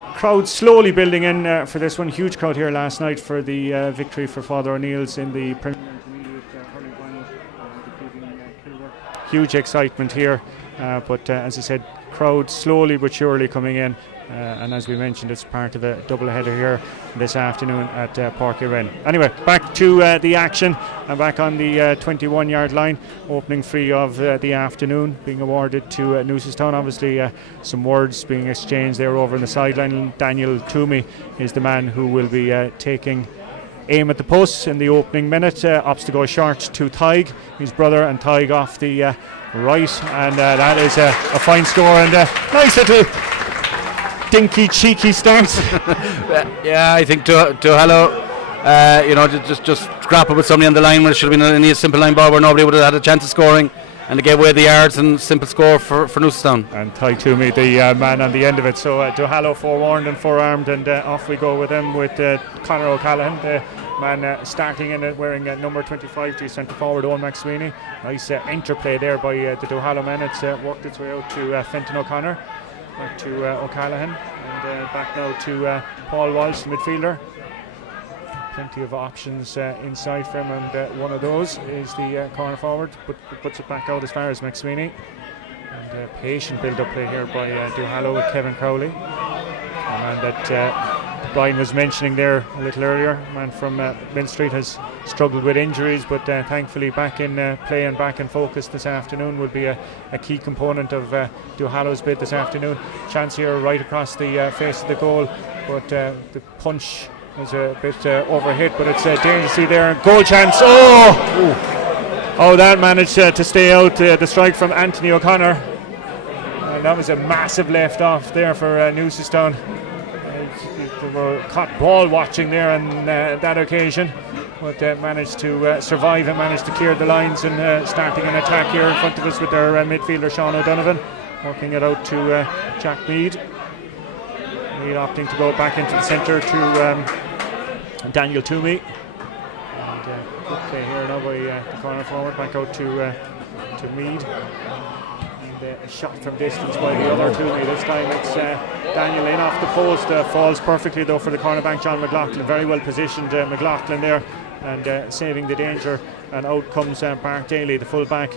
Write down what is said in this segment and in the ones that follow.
Crowd slowly building in for this one. Huge crowd here last night for the victory for Father O'Neill's in the Premier Intermediate hurling final, defeating Kilburn. Huge excitement here, but as I said, crowd slowly but surely coming in. And as we mentioned, it's part of a double header here this afternoon at Páirc Uí Rinn. Anyway, back to the action and back on the 21-yard line. Opening free of the afternoon being awarded to Newcestown. Obviously, some words being exchanged there over on the sideline. Daniel Toomey is the man who will be taking aim at the posts in the opening minute. Opts to go short to Tig, his brother, and Tig off the right. And that is a fine score and a nice little dinky, cheeky stance. Yeah, I think Duhallow, just scrap it with somebody on the line when it should have been a simple line ball where nobody would have had a chance of scoring, and they gave away the yards and simple score for Newcestown. And Ty Toomey, the man on the end of it. So Duhallow forewarned and forearmed, and off we go with him with Conor O'Callaghan, the man starting in it wearing number 25 to centre forward Owen McSweeney. Nice interplay there by the Duhallow man. It's worked its way out to Fenton O'Connor. Back to O'Callaghan, and back now to Paul Walsh, the midfielder. Plenty of options inside for him, and one of those is the corner forward, but puts it back out as far as McSweeney. And patient build-up play here by Duhallow with Kevin Crowley. And that Brian was mentioning there a little earlier, a man from Main Street has struggled with injuries, but thankfully back in play and back in focus this afternoon will be a key component of Duhallow's bid this afternoon. Chance here right across the face of the goal, but the punch was a bit overhit, but it's dangerously there. Goal chance. Oh, that managed to stay out. The strike from Anthony O'Connor, and that was a massive left off there for Newcestown. They were caught ball watching there on that occasion, but managed to survive and managed to clear the lines, and starting an attack here in front of us with their midfielder Sean O'Donovan, working it out to Jack Mead. Mead opting to go back into the centre to Daniel Toomey. And good play here now by the corner forward, back out to Mead. A shot from distance by the other Toomey. This time it's Daniel in off the post. Falls perfectly though for the cornerback John McLaughlin. Very well positioned McLaughlin there, and saving the danger. And out comes Bart Daly, the full-back,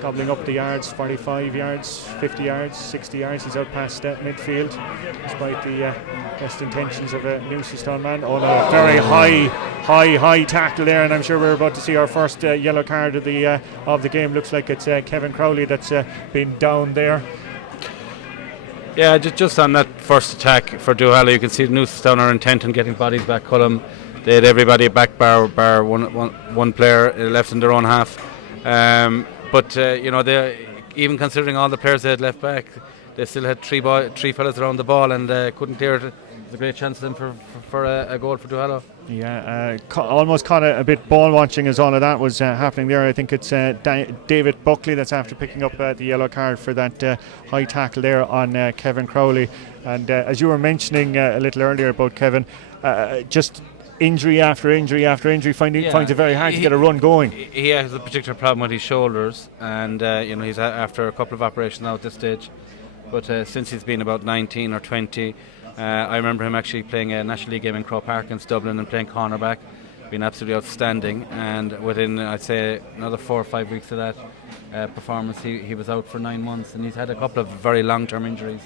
gobbling up the yards. 45 yards, 50 yards, 60 yards. He's out past midfield, despite the best intentions of a Newcestown man. Oh no, very high tackle there, and I'm sure we're about to see our first yellow card of the game. Looks like it's Kevin Crowley that's been down there. Yeah, just on that first attack for Duhallow, you can see Newcestown are intent on getting bodies back. Cullum, they had everybody back bar one player left in their own half. But they, even considering all the players they had left back, they still had three fellas around the ball and couldn't clear it. There's a great chance then for a goal for Duhallow. Yeah, almost caught a bit ball watching as all of that was happening there. I think it's David Buckley that's after picking up the yellow card for that high tackle there on Kevin Crowley. And as you were mentioning a little earlier about Kevin, just injury after injury after injury, finds it very hard to get a run going. He has a particular problem with his shoulders, and he's after a couple of operations now at this stage. But since he's been about 19 or 20, I remember him actually playing a National League game in Croke Park in Dublin and playing cornerback, being absolutely outstanding. And within, I'd say, another 4 or 5 weeks of that performance, he was out for 9 months, and he's had a couple of very long-term injuries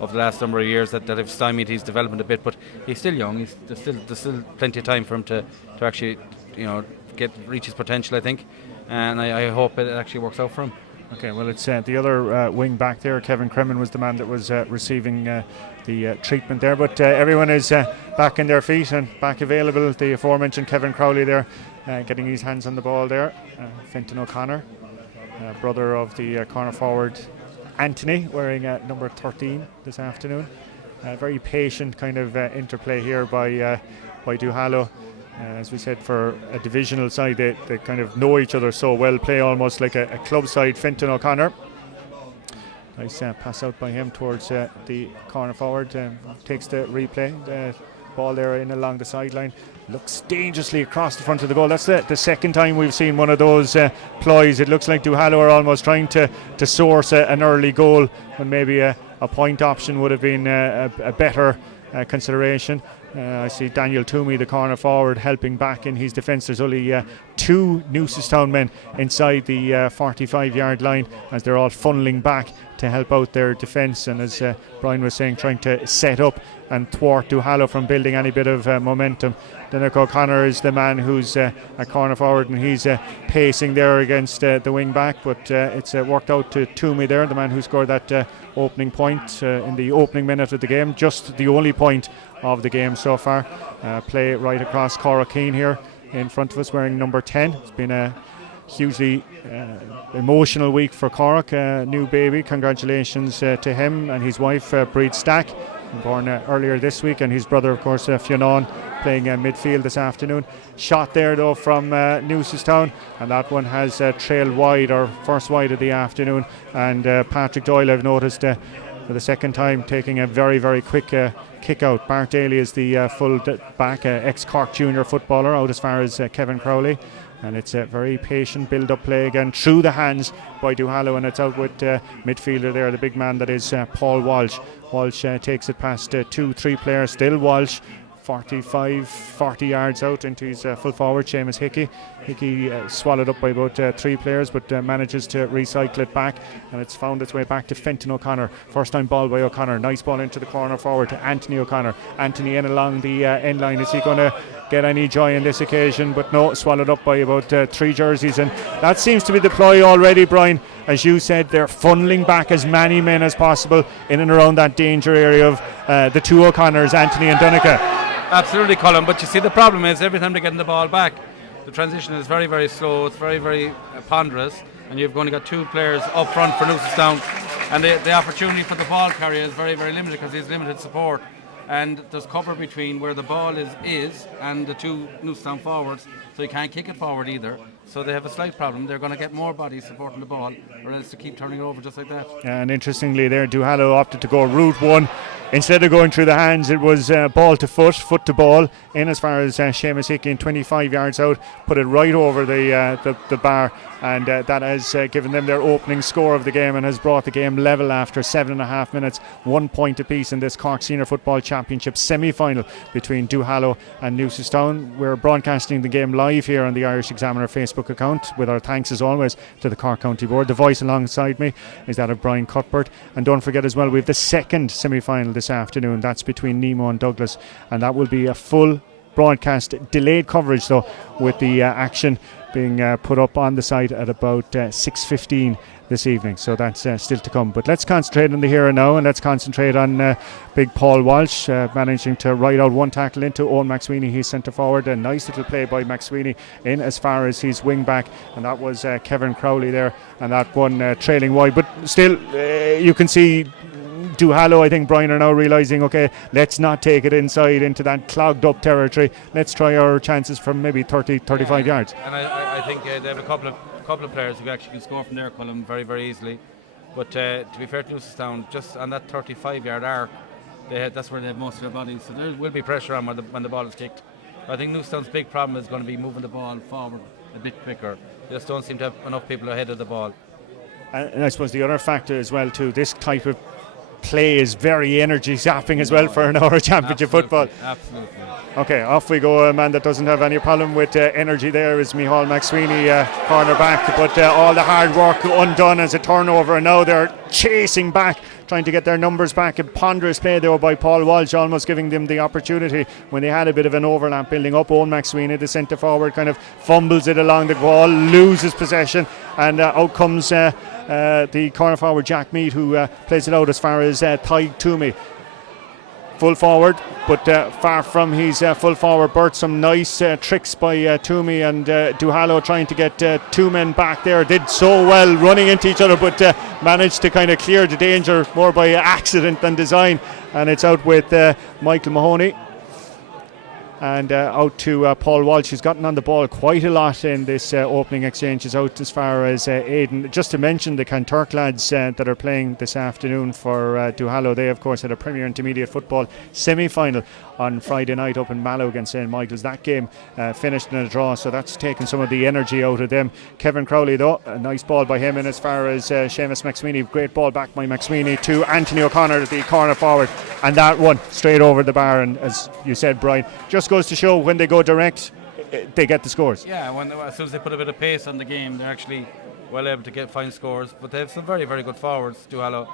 over the last number of years that have stymied his development a bit. But he's still young. There's still plenty of time for him to actually, reach his potential, I think. And I hope it actually works out for him. Okay, well, it's the other wing back there. Kevin Cremin was the man that was receiving the treatment there. But everyone is back in their feet and back available. The aforementioned Kevin Crowley there, getting his hands on the ball there. Fenton O'Connor, brother of the corner forward Anthony, wearing number 13 this afternoon. Very patient kind of interplay here by Duhallow. As we said, for a divisional side, they kind of know each other so well, play almost like a club side. Fenton O'Connor, nice pass out by him towards the corner forward, takes the replay, the ball there in along the sideline, looks dangerously across the front of the goal. That's the second time we've seen one of those ploys. It looks like Duhallow are almost trying to source an early goal when maybe a a point option would have been a better consideration. I see Daniel Toomey, the corner forward, helping back in his defence. There's only 2 Newcestown men inside the 45-yard line as they're all funneling back to help out their defence, and as Brian was saying, trying to set up and thwart Duhallow from building any bit of momentum. Dennick O'Connor is the man who's a corner forward, and he's pacing there against the wing back, but it's worked out to Toomey there, the man who scored that opening point in the opening minute of the game, just the only point of the game so far. Play right across Cork here in front of us, wearing number 10. It's been a hugely emotional week for Cork. New baby, congratulations to him and his wife, Breed Stack, born earlier this week, and his brother, of course, Fionn, playing midfield this afternoon. Shot there though from Newcestown, and that one has trailed wide, or first wide of the afternoon, and Patrick Doyle, I've noticed for the second time, taking a very, very quick kick out. Bart Daly is the full back, ex-Cork junior footballer, out as far as Kevin Crowley. And it's a very patient build-up play again through the hands by Duhallow, and it's out with midfielder there, the big man that is Paul Walsh. Walsh takes it past 2-3 players, still Walsh 40 yards out into his full forward, Seamus Hickey. Hickey swallowed up by about 3 players, but manages to recycle it back, and it's found its way back to Fenton O'Connor. First time ball by O'Connor, nice ball into the corner forward to Anthony O'Connor. Anthony in along the end line. Is he going to get any joy on this occasion? But no, swallowed up by about 3 jerseys, and that seems to be the ploy already, Brian. As you said, they're funneling back as many men as possible in and around that danger area of the 2 O'Connors, Anthony and Donegal. Absolutely, Colin, but you see the problem is every time they're getting the ball back, the transition is very, very slow, it's very, very ponderous, and you've only got 2 players up front for Newcestown, and the opportunity for the ball carrier is very, very limited because he's limited support, and there's cover between where the ball is and the 2 Newcestown forwards, so you can't kick it forward either. So they have a slight problem. They're going to get more bodies supporting the ball, or else to keep turning it over just like that. And interestingly there, Duhallow opted to go route 1. Instead of going through the hands, it was ball to foot, foot to ball, in as far as Seamus Hickey, 25 yards out, put it right over the bar, and that has given them their opening score of the game and has brought the game level after 7.5 minutes, 1 point apiece in this Cork Senior Football Championship semi-final between Duhallow and Newcestown. We're broadcasting the game live here on the Irish Examiner Facebook account, with our thanks as always to the Cork County Board. The voice alongside me is that of Brian Cuthbert, and don't forget as well, we have the second semi-final this afternoon. That's between Nemo and Douglas, and that will be a full broadcast, delayed coverage though, with the action being put up on the site at about 6:15 this evening, so that's still to come. But let's concentrate on the here and now, and let's concentrate on big Paul Walsh managing to ride out one tackle into Owen McSweeney. He's centre forward. A nice little play by McSweeney in as far as his wing back, and that was Kevin Crowley there, and that one trailing wide. But still, you can see Duhallow, I think, Brian, are now realising, okay, let's not take it inside into that clogged up territory. Let's try our chances from maybe 30-35 yards. And I think they have a couple of players who actually can score from their column very, very easily. But to be fair to Newcestown, just on that 35-yard arc, that's where they have most of their bodies. So there will be pressure on when the ball is kicked. But I think Newcestown's big problem is going to be moving the ball forward a bit quicker. They just don't seem to have enough people ahead of the ball. And I suppose the other factor as well too, this type of play is very energy sapping as well for an hour championship football. Absolutely. Okay, off we go. A man that doesn't have any problem with energy there is Micheál McSweeney, corner back, but all the hard work undone as a turnover, and now they're chasing back, trying to get their numbers back. A ponderous play there by Paul Walsh, almost giving them the opportunity when they had a bit of an overlap building up. Owen McSweeney, the centre forward, kind of fumbles it along the wall, loses possession, and out comes the corner forward Jack Mead, who plays it out as far as Tadhg Toomey. Full forward, but far from his full forward berth. Some nice tricks by Toomey, and Duhallow trying to get 2 men back there. Did so well running into each other, but managed to kind of clear the danger more by accident than design. And it's out with Michael Mahoney. and out to Paul Walsh, who's gotten on the ball quite a lot in this opening exchange, is out as far as Aidan. Just to mention the Kanturk lads that are playing this afternoon for Duhallow, they of course had a Premier Intermediate Football semi-final on Friday night up in Mallow against St Michael's. That game finished in a draw, so that's taken some of the energy out of them. Kevin Crowley though, a nice ball by him, and as far as Seamus McSweeney, great ball back by McSweeney to Anthony O'Connor, the corner forward, and that one straight over the bar. And as you said, Brian, just goes to show when they go direct, they get the scores. Yeah, as soon as they put a bit of pace on the game, they're actually well able to find scores. But they have some very, very good forwards, Duhallow.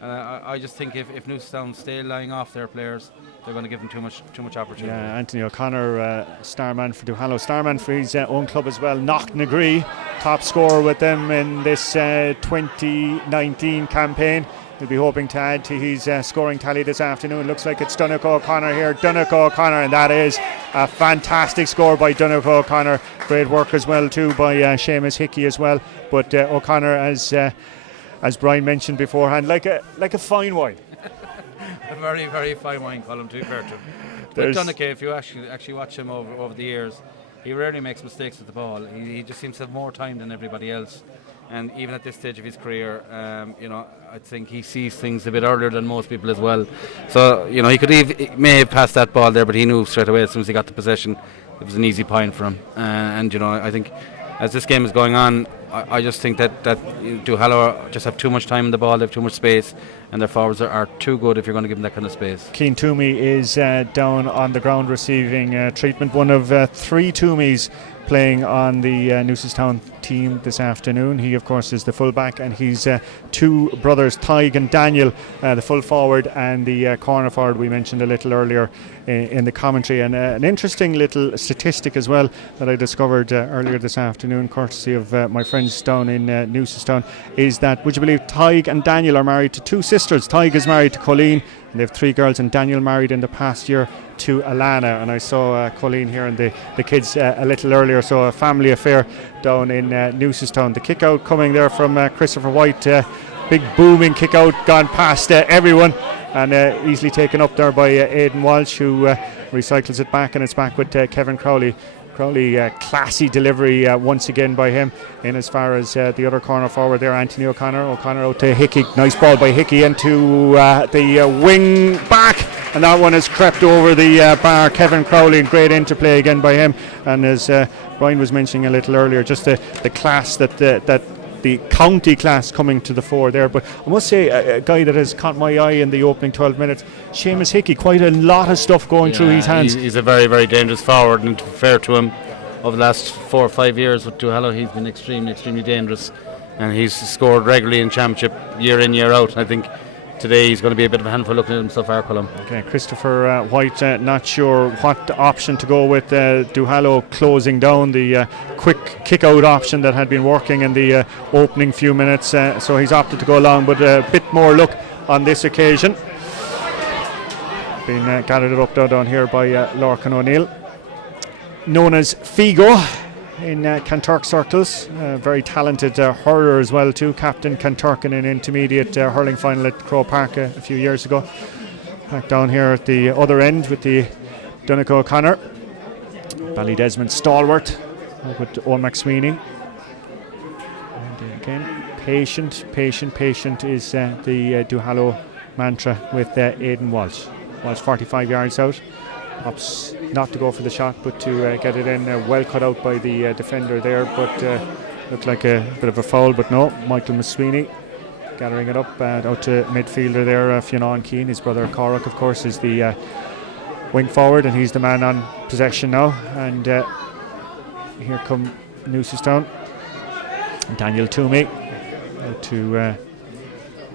I just think if Newcestown stay lying off their players, they're going to give them too much opportunity. Yeah, Anthony O'Connor, starman for Duhallow, starman for his own club as well. Knocknagree, top scorer with them in this 2019 campaign. He'll be hoping to add to his scoring tally this afternoon. Looks like it's Donnacha O'Connor here. Donnacha O'Connor, and that is a fantastic score by Donnacha O'Connor. Great work as well too by Seamus Hickey as well. But O'Connor, as Brian mentioned beforehand, like a fine wine. A very, very fine wine, Colin, to be fair to him. But Donnacha, if you actually watch him over the years, he rarely makes mistakes with the ball. He just seems to have more time than everybody else. And even at this stage of his career, I think he sees things a bit earlier than most people as well. So, he may have passed that ball there, but he knew straight away as soon as he got the possession, it was an easy point for him. I think as this game is going on, I just think that Duhallow just have too much time in the ball, they have too much space, and their forwards are too good if you're going to give them that kind of space. Keane Toomey is down on the ground receiving treatment. One of 3 Toomeys playing on the Newcestown team this afternoon. He of course is the fullback, and he's 2 brothers, Tig and Daniel, the full forward and the corner forward we mentioned a little earlier in the commentary. And an interesting little statistic as well that I discovered earlier this afternoon, courtesy of my friends down in Newcestown, is that, would you believe, Tig and Daniel are married to 2 sisters. Tig is married to Colleen, and they have 3 girls, and Daniel married in the past year to Alana. And I saw Colleen here and the kids a little earlier, so a family affair down in Newcestown. The kick out coming there from Christopher White, big booming kick out, gone past everyone, and easily taken up there by Aidan Walsh, who recycles it back, and it's back with Kevin Crowley. Classy delivery once again by him. In as far as the other corner forward there, Anthony O'Connor out to Hickey. Nice ball by Hickey into the wing back, and that one has crept over the bar. Kevin Crowley, great interplay again by him. And as Brian was mentioning a little earlier, just the class that the county class coming to the fore there. But I must say, a guy that has caught my eye in the opening 12 minutes, Seamus Hickey, quite a lot of stuff going through his hands. He's a very, very dangerous forward, and to be fair to him, over the last 4 or 5 years with Duhallow, he's been extremely, extremely dangerous, and he's scored regularly in Championship year in, year out. I think today he's going to be a bit of a handful looking at him so far, Colin. Okay, Christopher White, not sure what option to go with. Duhallow closing down the quick kick-out option that had been working in the opening few minutes, so he's opted to go along, but a bit more luck on this occasion. Being gathered up down here by Lorcan O'Neill, known as Figo in Kanturk circles. Very talented hurler as well too. Captain Kanturk in an intermediate hurling final at Croke Park a few years ago. Back down here at the other end with the Donnacha O'Connor. Ballydesmond stalwart with Owen McSweeney. And again, patient is the Duhallow mantra with Aidan Walsh. Walsh 45 yards out. Opts not to go for the shot, but to get it in. Well cut out by the defender there, but looked like a bit of a foul, but no. Michael McSweeney gathering it up out to midfielder there, Fionn Keane. His brother Cork, of course, is the wing forward, and he's the man on possession now. And here come Newcestown. Daniel Toomey out to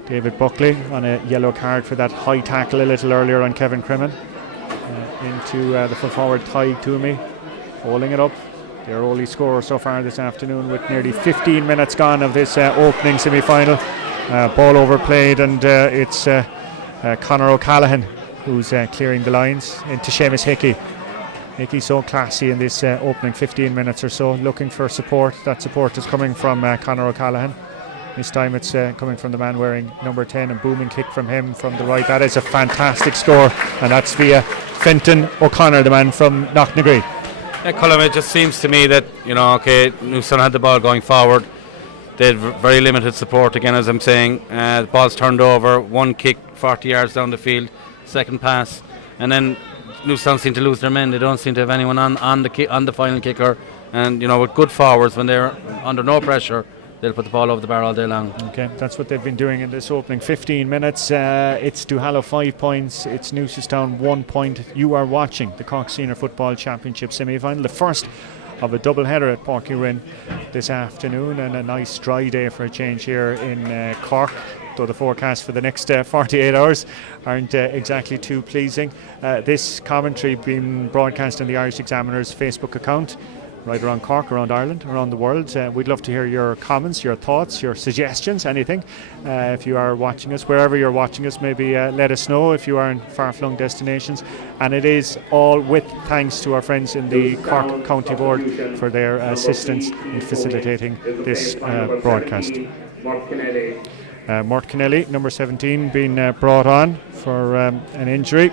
David Buckley on a yellow card for that high tackle a little earlier on Kevin Crimmon. Into the full forward Tig Toomey, holding it up. Their only scorer so far this afternoon, with nearly 15 minutes gone of this opening semi-final. Ball overplayed, and it's Conor O'Callaghan who's clearing the lines into Seamus Hickey. Hickey so classy in this opening 15 minutes or so, looking for support. That support is coming from Conor O'Callaghan. This time it's coming from the man wearing number 10, and booming kick from him from the right. That is a fantastic score, and that's via Fenton O'Connor, the man from Knocknagree. Yeah, Colm, it just seems to me that, Newcestown had the ball going forward. They had very limited support again, as I'm saying. The ball's turned over, one kick 40 yards down the field, second pass, and then Newcestown seem to lose their men. They don't seem to have anyone on the final kicker. And with good forwards, when they're under no pressure, they'll put the ball over the bar all day long. Okay, that's what they've been doing in this opening 15 minutes. It's Duhallow 5 points, it's Newcestown 1 point. You are watching the Cork Senior Football Championship semi-final, the first of a double header at Páirc Uí Rinn this afternoon, and a nice dry day for a change here in Cork, though the forecast for the next 48 hours aren't exactly too pleasing. This commentary being broadcast on the Irish Examiner's Facebook account, right around Cork, around Ireland, around the world. We'd love to hear your comments, your thoughts, your suggestions, anything. If you are watching us, wherever you're watching us, maybe let us know if you are in far-flung destinations. And it is all with thanks to our friends in the Cork County Board for their assistance in facilitating this broadcast. Mort Kennelly, number 17, being brought on for an injury.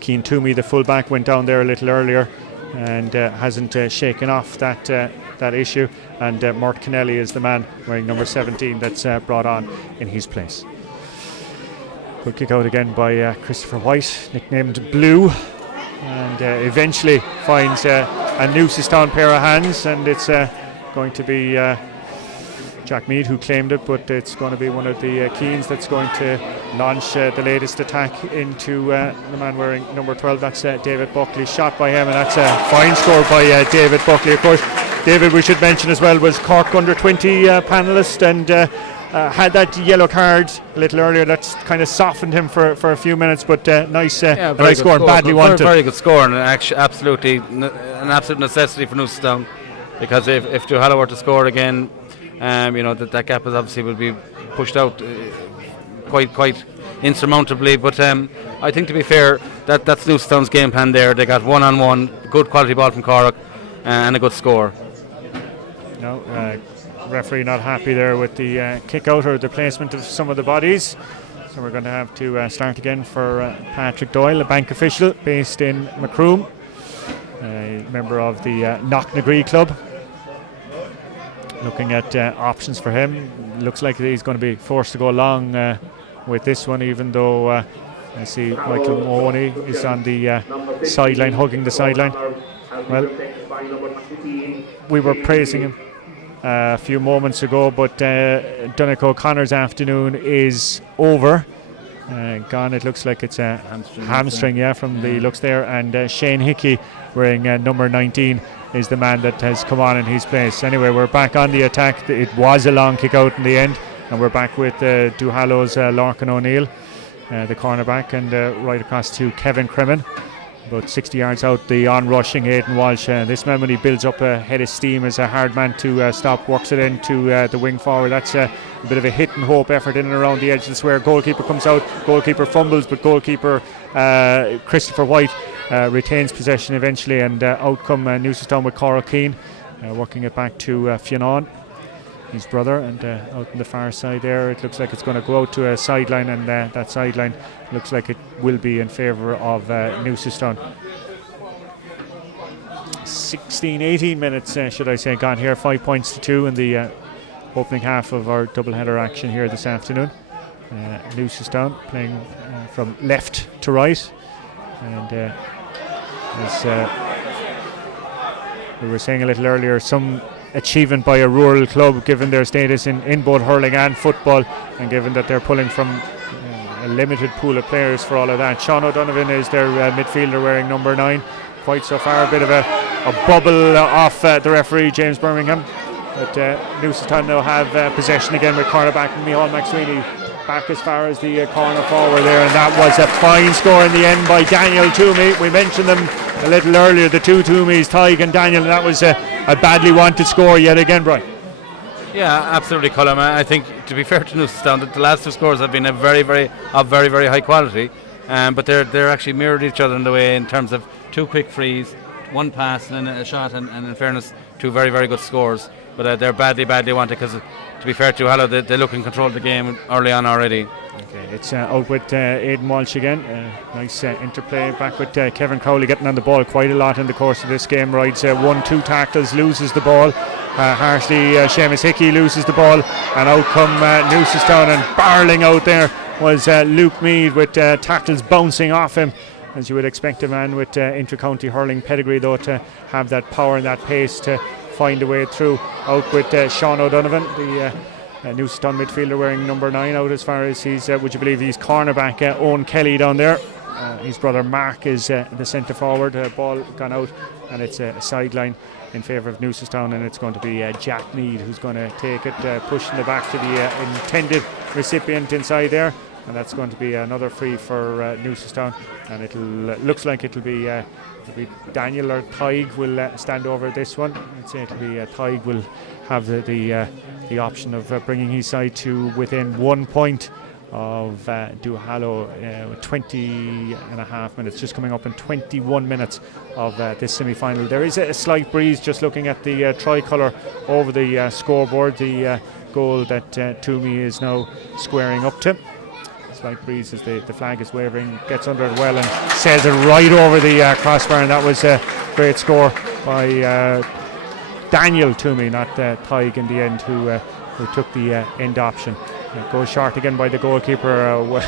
Cian Toomey, the full-back, went down there a little earlier and hasn't shaken off that issue, and Mort Kennelly is the man wearing number 17 that's brought on in his place. Good kick out again by Christopher White, nicknamed Blue, and eventually finds a Newcestown pair of hands, and it's going to be Jack Mead who claimed it, but it's going to be one of the Keens that's going to launch the latest attack into the man wearing number 12. That's David Buckley, shot by him, and that's a fine score by David Buckley. Of course, David, we should mention as well, was Cork under 20 panellist, and had that yellow card a little earlier. That's kind of softened him for a few minutes, but nice score and badly wanted. Very good score, and absolutely an absolute necessity for Newcestown, because if Duhallow were to score again, that gap is obviously will be pushed out quite insurmountably. But I think, to be fair, that's Newcestown's game plan there. They got one-on-one, good quality ball from Cork, and a good score. No, referee not happy there with the kick out or the placement of some of the bodies. So we're going to have to start again for Patrick Doyle, a bank official based in Macroom, a member of the Knocknagree club. Looking at options for him, looks like he's going to be forced to go along with this one, even though I see Michael Mahoney is on the sideline, hugging the sideline. Well, we were praising him a few moments ago, but Donnacha O'Connor's afternoon is over. Gone, it looks like it's a hamstring, from the looks there, and Shane Hickey wearing number 19 is the man that has come on in his place. Anyway, we're back on the attack. It was a long kick out in the end, and we're back with Duhallow's Larkin O'Neill, the cornerback, and right across to Kevin Cremin. About 60 yards out, the on-rushing Aidan Walsh. This man, when he builds up a head of steam, is a hard man to stop, works it into the wing forward. That's a bit of a hit and hope effort in and around the edge of the square. Goalkeeper comes out, goalkeeper fumbles, but goalkeeper Christopher White retains possession eventually, and out come Newcestown with Coral Keane, working it back to Fionn, his brother, and out on the far side there it looks like it's going to go out to a sideline, and that sideline looks like it will be in favour of Newcestown. 18 minutes should I say gone here, 5 points to 2 in the opening half of our doubleheader action here this afternoon. Newcestown playing from left to right, and as we were saying a little earlier, some achievement by a rural club given their status in both hurling and football, and given that they're pulling from a limited pool of players for all of that. Sean O'Donovan is their midfielder wearing number 9. Quite so far a bit of a bubble off the referee James Birmingham, but Newcestown now have possession again with cornerback Micheál McSweeney back as far as the corner forward there, and that was a fine score in the end by Daniel Toomey. We mentioned them a little earlier, the two Toomeys, Tig and Daniel, and that was a badly wanted score yet again, Brian. Yeah, absolutely, Colm. I think, to be fair to Newcestown, that the last two scores have been very, very high quality, but they're actually mirrored each other in the way, in terms of two quick frees, one pass and then a shot, and in fairness, two very, very good scores. But they're badly wanted, because, to be fair to Duhallow, they look in control of the game early on already. Okay, it's out with Aidan Walsh again. Nice interplay back with Kevin Crowley getting on the ball quite a lot in the course of this game. Rides 1-2 tackles, loses the ball. Harshly, Seamus Hickey loses the ball, and out come Newcestown, and barreling out there was Luke Meade with tackles bouncing off him. As you would expect a man with inter-county hurling pedigree, though, to have that power and that pace to find a way through. Out with Sean O'Donovan, the Newcestown midfielder wearing number 9, out as far as he's, would you believe, he's cornerback Owen Kelly down there. His brother Mark is the centre forward. Ball gone out, and it's a sideline in favour of Newcestown, and it's going to be Jack Meade who's going to take it, pushing it back to the intended recipient inside there, and that's going to be another free for Newcestown, and looks like it'll be Daniel or Tig will stand over this one. I'd say it'll be Tig will have the option of bringing his side to within 1 point of Duhallow. 20 and a half minutes, just coming up in 21 minutes of this semi-final. There is a slight breeze, just looking at the tricolour over the scoreboard, the goal that Toomey is now squaring up to. Slight breeze as the flag is wavering, gets under it well and sails it right over the crossbar, and that was a great score by Daniel Toomey, not Tig in the end, who took the end option. Goes short again by the goalkeeper.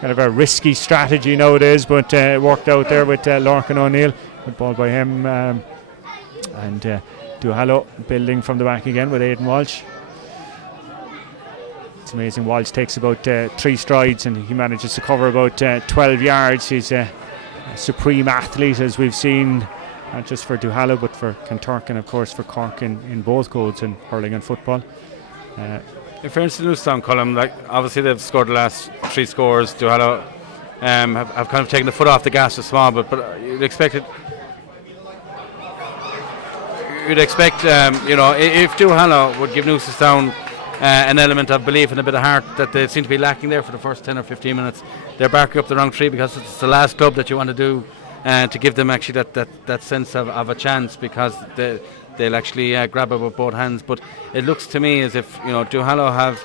Kind of a risky strategy nowadays, but worked out there with Lorcan O'Neill. Good ball by him. And Duhallow building from the back again with Aidan Walsh. It's amazing. Walsh takes about 3 strides and he manages to cover about 12 yards. He's a supreme athlete, as we've seen, not just for Duhallow but for Kanturk and of course for Cork in both codes in hurling and football. In fairness to Newcestown, Colm, like obviously they've scored the last 3 scores. Duhallow have kind of taken the foot off the gas a small bit, but you'd expect if Duhallow would give Newcestown an element of belief and a bit of heart that they seem to be lacking there for the first 10 or 15 minutes. They're barking up the wrong tree because it's the last club that you want to do, to give them actually that sense of a chance, because they'll actually grab it with both hands. But it looks to me as if Duhallow have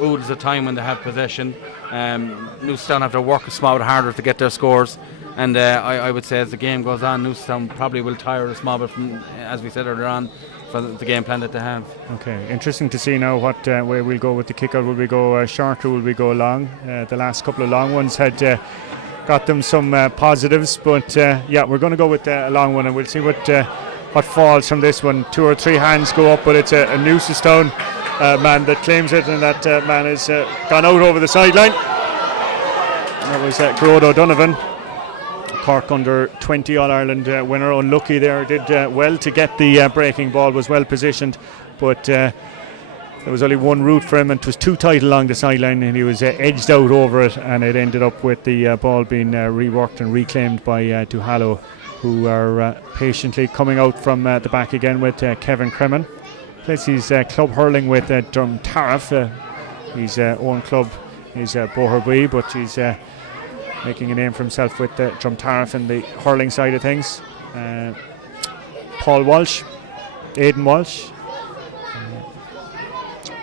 oodles of time when they have possession. Newcestown have to work a small bit harder to get their scores, and I would say as the game goes on, Newcestown probably will tire a small bit from, as we said earlier on, for the game plan that they have. Okay, interesting to see now what way we'll go with the kick-out. Will we go short or will we go long? The last couple of long ones had got them some positives, but we're going to go with a long one, and we'll see what falls from this one. 2 or 3 hands go up, but it's a Newcestown man that claims it, and that man has gone out over the sideline. That was Grode O'Donovan, Cork under 20 All-Ireland winner. Unlucky there, did well to get the breaking ball, was well positioned, but there was only one route for him, and it was too tight along the sideline, and he was edged out over it, and it ended up with the ball being reworked and reclaimed by Duhallow, who are patiently coming out from the back again with Kevin Cremin. Plays his club hurling with Drumtariff. His own club is Boherbue, but he's making a name for himself with Drumtariff in the hurling side of things. Paul Walsh, Aidan Walsh.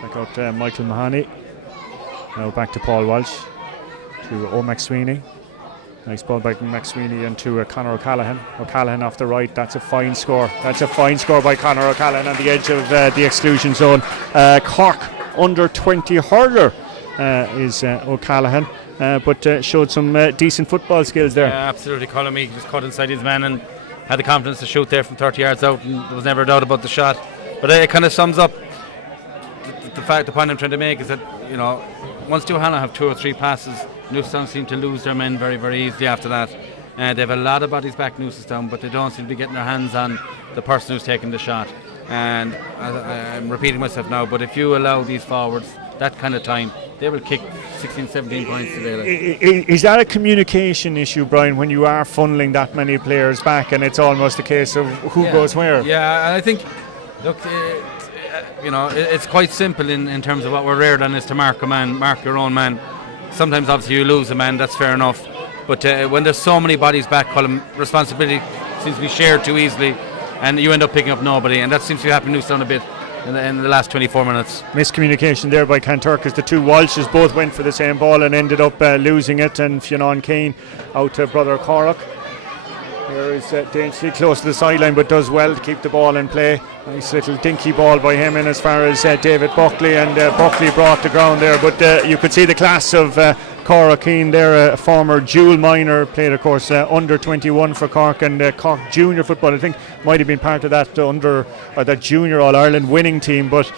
Back out Michael Mahoney. Now back to Paul Walsh, to McSweeney. Nice ball by McSweeney into Conor O'Callaghan. O'Callaghan off the right. That's a fine score. That's a fine score by Conor O'Callaghan on the edge of the exclusion zone. Cork under 20 hurler is O'Callaghan, but showed some decent football skills there. Yeah, absolutely. Colm, he just cut inside his man and had the confidence to shoot there from 30 yards out, and there was never a doubt about the shot. But it kind of sums up the point I'm trying to make is that, once Duhallow have 2 or 3 passes, Newcestown seem to lose their men very, very easily after that. They have a lot of bodies back Newcestown, but they don't seem to be getting their hands on the person who's taking the shot. And I'm repeating myself now, but if you allow these forwards that kind of time, they will kick 16, 17 points today. Is that a communication issue, Brian, when you are funneling that many players back and it's almost a case of who goes where? Yeah, and I think, look, it's quite simple in terms of what we're reared on, is to mark a man, mark your own man. Sometimes obviously you lose a man, that's fair enough, but when there's so many bodies back, Colm, responsibility seems to be shared too easily, and you end up picking up nobody, and that seems to be happening in Newcestown a bit. in the last 24 minutes. Miscommunication there by Canturk, the two Walshes both went for the same ball and ended up losing it, and Fionn Keane out to brother Cork. Here is dangerously close to the sideline, but does well to keep the ball in play. Nice little dinky ball by him in as far as David Buckley, and Buckley brought the ground there, but you could see the class of Cork Keane there, a former dual minor, played of course under 21 for Cork, and Cork junior football I think might have been part of that that junior All-Ireland winning team, but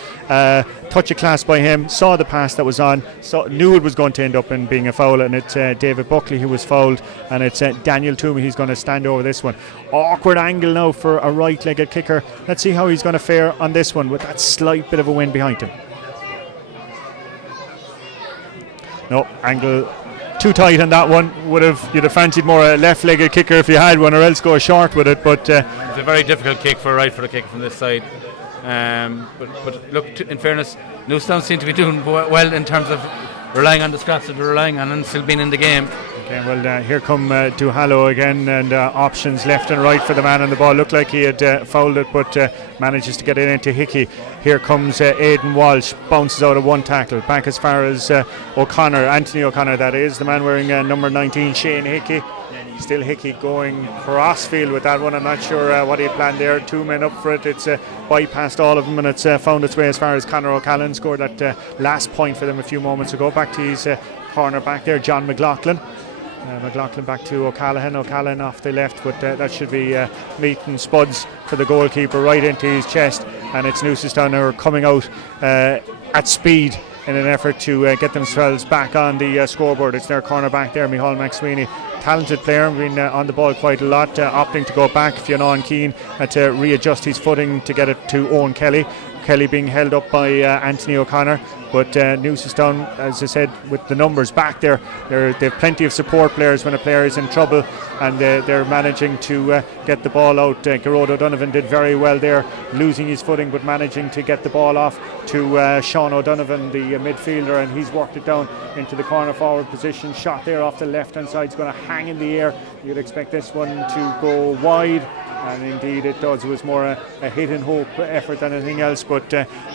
touch of class by him, saw the pass that was on, knew it was going to end up in being a foul, and it's David Buckley who was fouled, and it's Daniel Toomey who's going to stand over this one. Awkward angle now for a right-legged kicker. Let's see how he's going to fare on this one with that slight bit of a wind behind him. No, angle too tight on that one. You'd have fancied more a left-legged kicker if you had one, or else go short with it. But it's a very difficult kick for a right-footed kick from this side. But look, in fairness, Newcestown seem to be doing well in terms of relying on the scraps that they're relying on and still being in the game. Okay, well, here come Duhallow again, and options left and right for the man on the ball. Looked like he had fouled it, but manages to get it into Hickey. Here comes Aidan Walsh, bounces out of one tackle, back as far as O'Connor, Anthony O'Connor that is, the man wearing number 19, Shane Hickey. Still Hickey going crossfield with that one. I'm not sure what he had planned there. Two men up for it. It's bypassed all of them, and it's found its way as far as Conor O'Callaghan scored that last point for them a few moments ago. Back to his corner back there, John McLaughlin. McLaughlin back to O'Callaghan. O'Callaghan off the left, but that should be meeting Spuds for the goalkeeper right into his chest, and it's Newcestown who are coming out at speed in an effort to get themselves back on the scoreboard. It's their corner back there, Micheál McSweeney. Talented player, been on the ball quite a lot, opting to go back. Fionn Keane had to readjust his footing to get it to Owen Kelly. Kelly being held up by Anthony O'Connor, but Newcestown, as I said, with the numbers back there, they have plenty of support players when a player is in trouble, and they're managing to get the ball out. Gearóid O'Donovan did very well there, losing his footing but managing to get the ball off to Sean O'Donovan, the midfielder, and he's worked it down into the corner forward position. Shot there off the left hand side, it's going to hang in the air. You'd expect this one to go wide, and indeed it does. It was more a hit and hope effort than anything else, but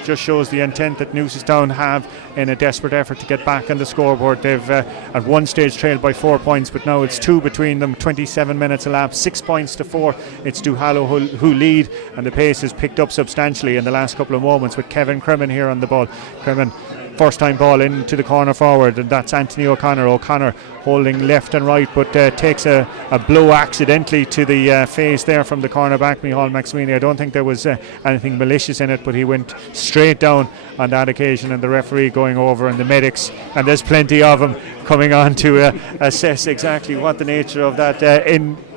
just shows the intent that Newcestown have in a desperate effort to get back on the scoreboard. They've at one stage trailed by 4 points, but now it's 2 between them. 27 minutes elapsed, 6 points to 4. It's Duhallow who lead, and the pace has picked up substantially in the last couple of moments with Kevin Cremin here on the ball. Cremin, first time ball into the corner forward, and that's Anthony O'Connor. O'Connor holding left and right, but takes a blow accidentally to the face there from the corner back, Micheál McSweeney. I don't think there was anything malicious in it, but he went straight down on that occasion, and the referee going over, and the medics, and there's plenty of them coming on to assess exactly what the nature of that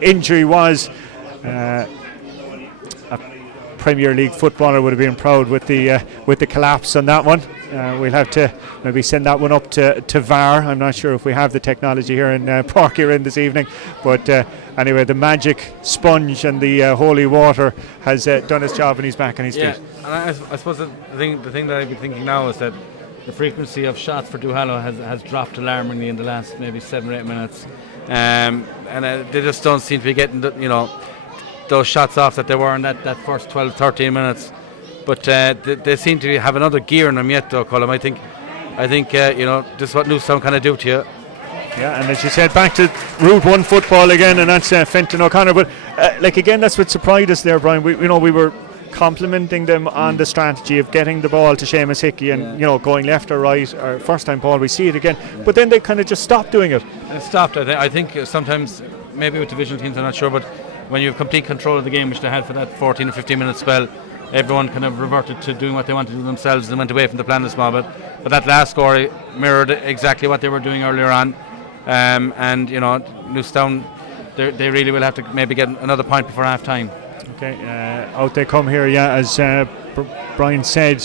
injury was. Premier League footballer would have been proud with the collapse on that one. We'll have to maybe send that one up to VAR. I'm not sure if we have the technology here in Park here in this evening, but anyway, the magic sponge and the holy water has done its job, and he's back on his feet. And I suppose the thing that I've been thinking now is that the frequency of shots for Duhallow has dropped alarmingly in the last maybe 7 or 8 minutes, and they just don't seem to be getting those shots off that they were in that first 12-13 minutes. But they seem to have another gear in them yet, though, Colm. I think this is what Newcestown kind of do to you. Yeah, and as you said, back to Route 1 football again, and that's Fenton O'Connor. But again, that's what surprised us there, Brian. We were complimenting them on the strategy of getting the ball to Seamus Hickey and going left or right. Our first time ball, we see it again, but then they kind of just stopped doing it. It stopped. I think sometimes, maybe with divisional teams, I'm not sure, but when you have complete control of the game, which they had for that 14 or 15 minute spell, everyone kind of reverted to doing what they wanted to do themselves and went away from the plan a small bit. But that last score mirrored exactly what they were doing earlier on. And Newcestown, they really will have to maybe get another point before half time. Okay, out they come here, as Brian said.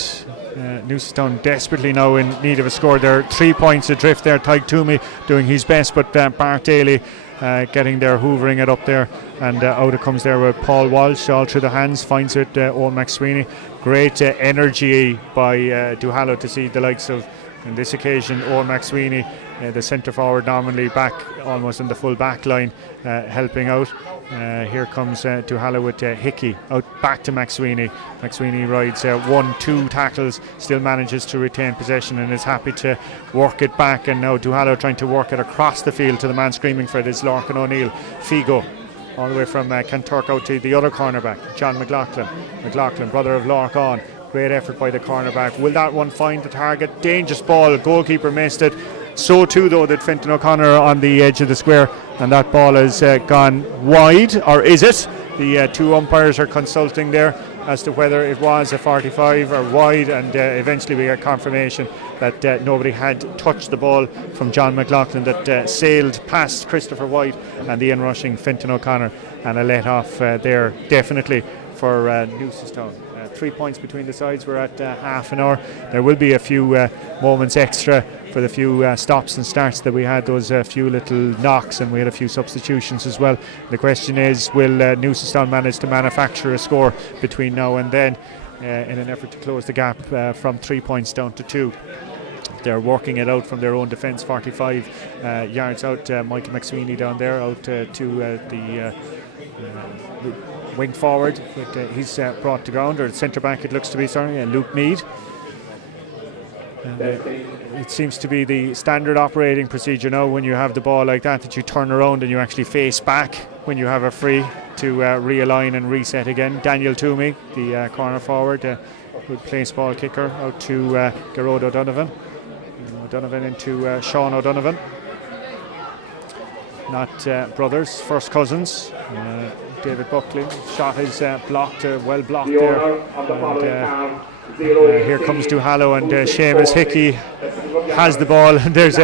Newcestown desperately now in need of a score. They're 3 points adrift there. Tyke Toomey doing his best, but Bart Daly getting there, hoovering it up there, and out it comes there with Paul Walsh all through the hands, finds it Owen McSweeney. Great energy by Duhallow to see the likes of, on this occasion, Owen McSweeney the centre forward nominally back almost in the full back line, helping out. Here comes Duhallow with Hickey out back to McSweeney. McSweeney rides 1-2 tackles, still manages to retain possession and is happy to work it back. And now Duhallow trying to work it across the field to the man screaming for it is Lorcan O'Neill. Figo all the way from Kanturk out to the other cornerback, John McLaughlin. McLaughlin, brother of Lorcan. Great effort by the cornerback. Will that one find the target? Dangerous ball. Goalkeeper missed it. So too, though, did Fintan O'Connor on the edge of the square, and that ball has gone wide, or is it? The two umpires are consulting there as to whether it was a 45 or wide, and eventually we get confirmation that nobody had touched the ball from John McLaughlin that sailed past Christopher White and the inrushing Fintan O'Connor, and a let off there definitely for Newcestown. 3 points between the sides. We're at half an hour. There will be a few moments extra for the few stops and starts that we had, those few little knocks, and we had a few substitutions as well. The question is, will Newcestown manage to manufacture a score between now and then in an effort to close the gap from 3 points down to 2? They're working it out from their own defence, 45 yards out. Michael McSweeney down there out to the wing forward, but he's brought to ground, or centre back it looks to be, Luke Mead. And it seems to be the standard operating procedure now when you have the ball like that you turn around and you actually face back when you have a free to realign and reset again. Daniel Toomey, the corner forward, good place ball kicker out to Gerard O'Donovan. O'Donovan into Sean O'Donovan. Not brothers, first cousins. David Buckley shot is blocked, well blocked there. And, here comes Duhallow, and Seamus Hickey has the ball, and there's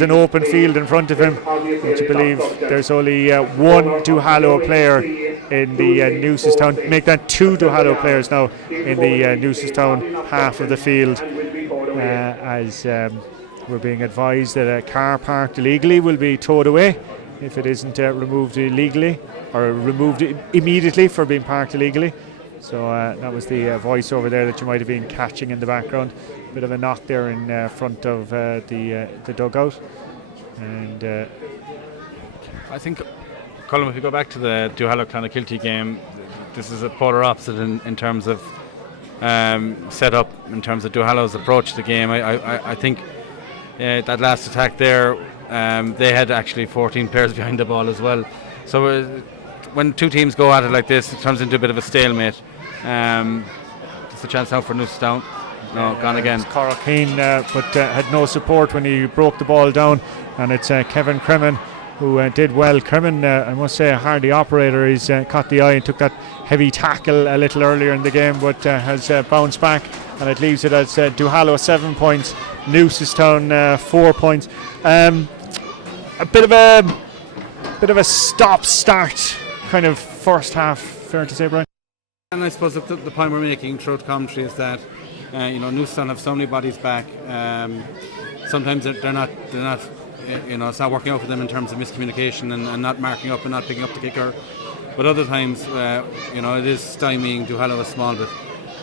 an open field in front of him. Would you believe there's only one Duhallow player in the Newcestown, make that 2 Duhallow players now in the Newcestown half of the field, as we're being advised that a car parked illegally will be towed away if it isn't removed illegally, or removed immediately for being parked illegally. So that was the voice over there that you might have been catching in the background. Bit of a knock there in front of the dugout. And I think, Colin, if you go back to the Duhallow-Clonakilty game, this is a polar opposite in terms of set up, in terms of Duhallow's approach to the game. I think that last attack there, they had actually 14 players behind the ball as well. So when two teams go at it like this, it turns into a bit of a stalemate. It's a chance now for Newcestown. No, gone again. Cork Keane, but had no support when he broke the ball down, and it's Kevin Cremin who did well. Cremin, I must say, a hardy operator. He's caught the eye and took that heavy tackle a little earlier in the game, but has bounced back, and it leaves it as Duhallow 7 points, Newcestown 4 points. A bit of a stop-start kind of first half, fair to say, Brian? And I suppose the point we're making throughout commentary is that Newcestown have so many bodies back. Sometimes they're not. It's not working out for them in terms of miscommunication and not marking up and not picking up the kicker. But other times, it is stymieing Duhallow a small bit.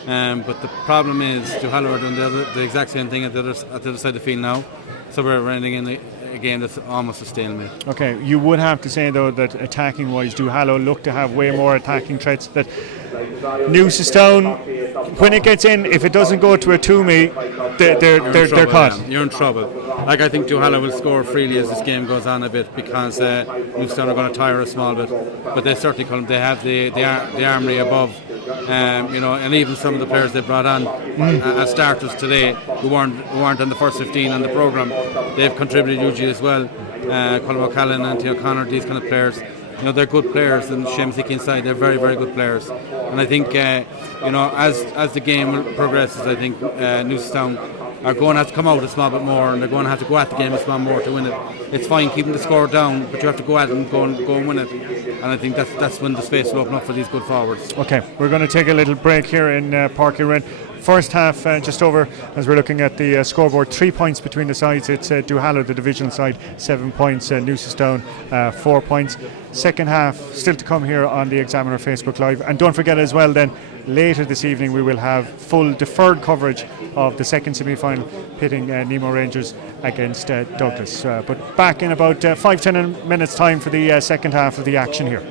But the problem is Duhallow are doing the exact same thing at the other side of the field now. So we're ending in a game that's almost a stalemate. Okay, you would have to say though that attacking wise, Duhallow look to have way more attacking threats. That Newcestown, when it gets in, if it doesn't go to a Toomey, they're caught. You're in trouble. Like, I think Duhallow will score freely as this game goes on a bit, because Newcestown are going to tire a small bit, but they certainly couldn't. They have the armoury above. And even some of the players they brought on as starters today who weren't on the first 15 on the programme, they've contributed hugely as well. Colin O'Callaghan, Anthony O'Connor, these kind of players, they're good players, and Seamus Hickey inside, they're very, very good players. And I think as the game progresses, I think Newcestown are going to have to come out a small bit more, and they're going to have to go at the game a small more to win it. It's fine keeping the score down, but you have to go at it and go and win it. And I think that's when the space will open up for these good forwards. Okay, we're going to take a little break here in Parky Ren. first half, just over, as we're looking at the scoreboard, 3 points between the sides. It's Duhallow, the divisional side, 7 points, Newcestown, 4 points. Second half still to come here on the Examiner Facebook Live. And don't forget as well then, later this evening we will have full deferred coverage of the second semi-final pitting Nemo Rangers against Douglas. But back in about 5-10 minutes time for the second half of the action here.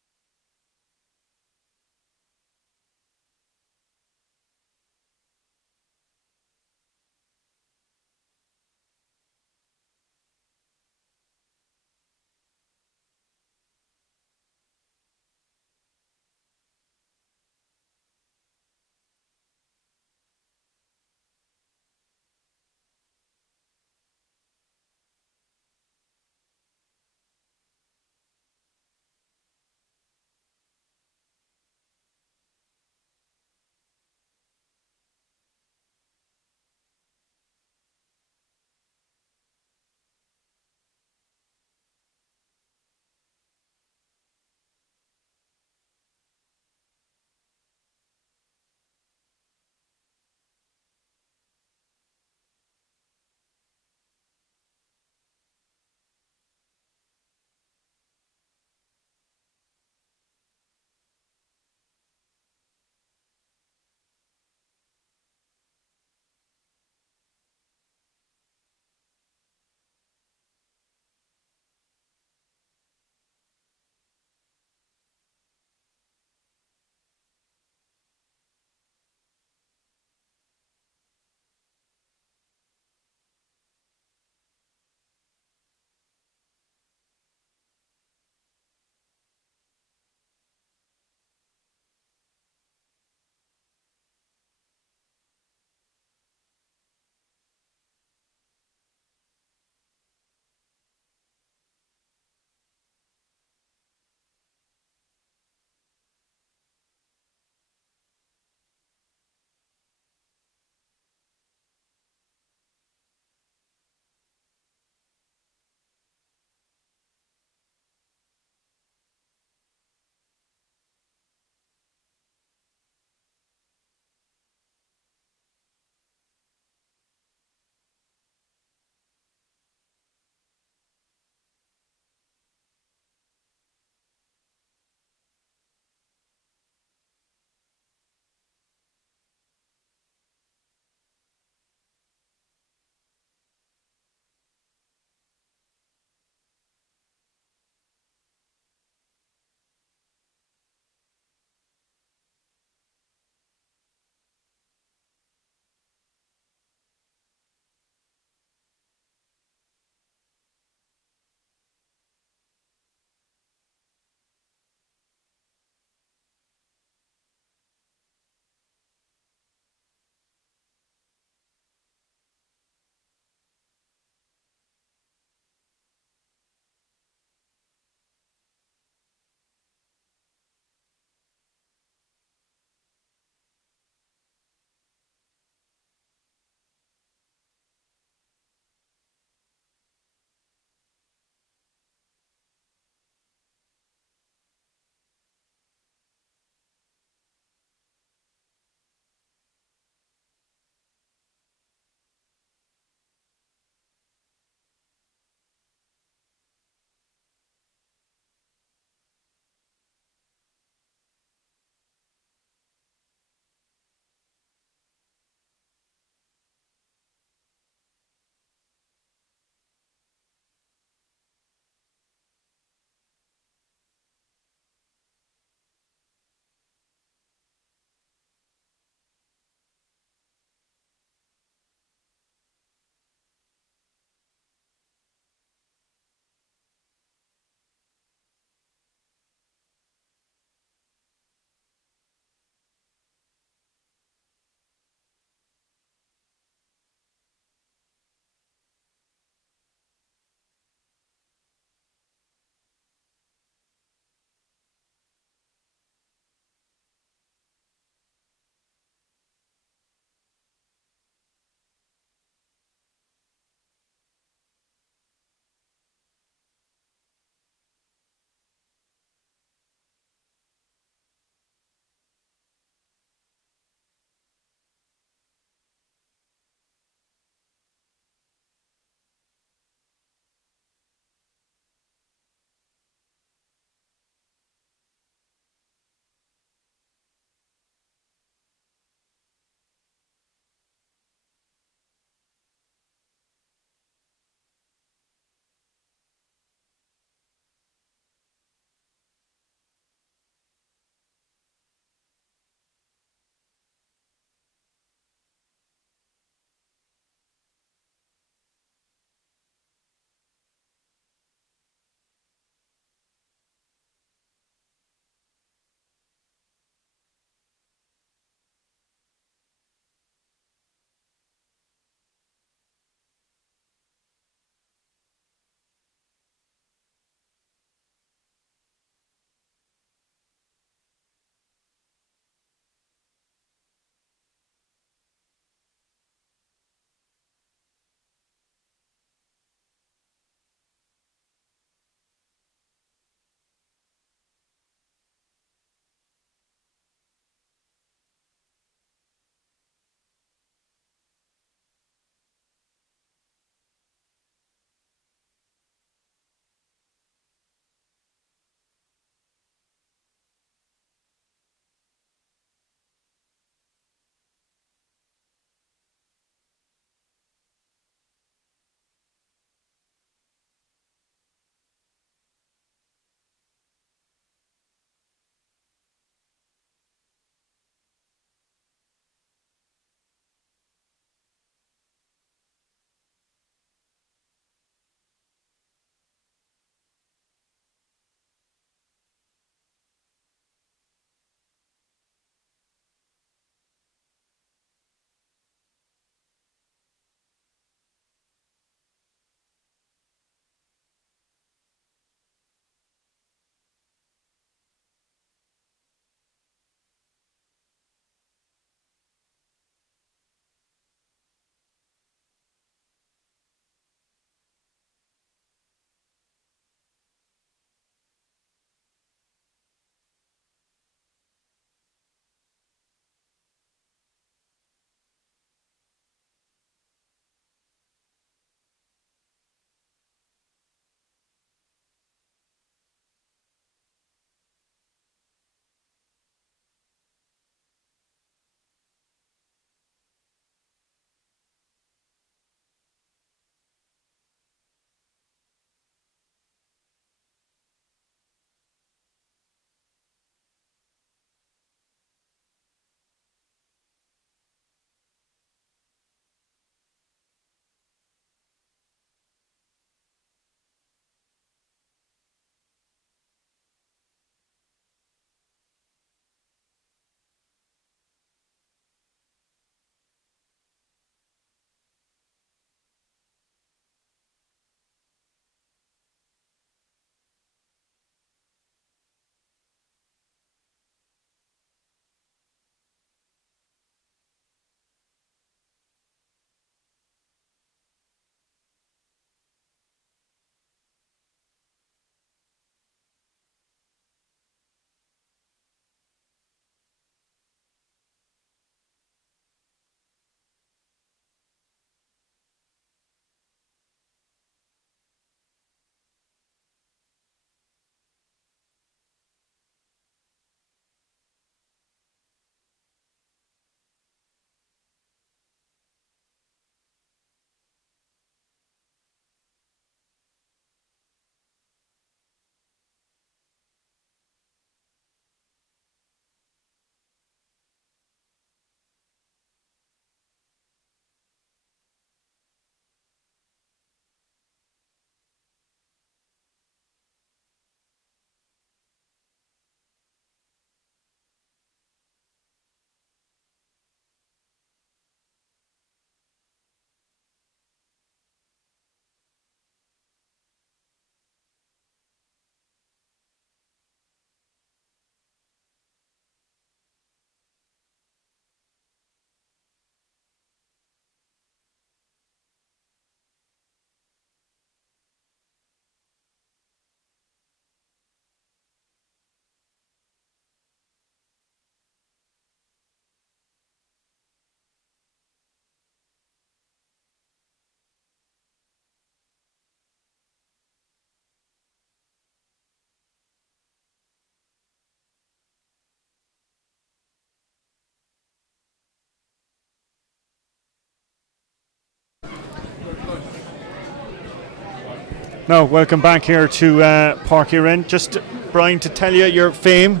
Now, welcome back here to Páirc Uí Rinn. Just, Brian, to tell you your fame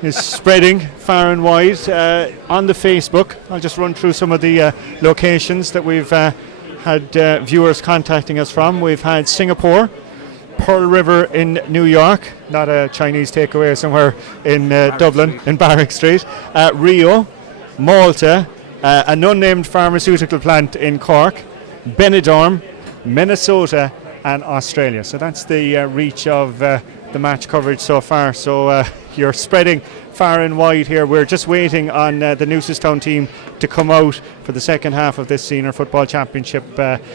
is spreading far and wide on the Facebook. I'll just run through some of the locations that we've had viewers contacting us from. We've had Singapore, Pearl River in New York, not a Chinese takeaway somewhere in Dublin, in Barrack Street, Rio, Malta, an unnamed pharmaceutical plant in Cork, Benidorm, Minnesota and Australia. So that's the reach of the match coverage so far. So you're spreading far and wide here. We're just waiting on the Newcestown team to come out for the second half of this Senior Football Championship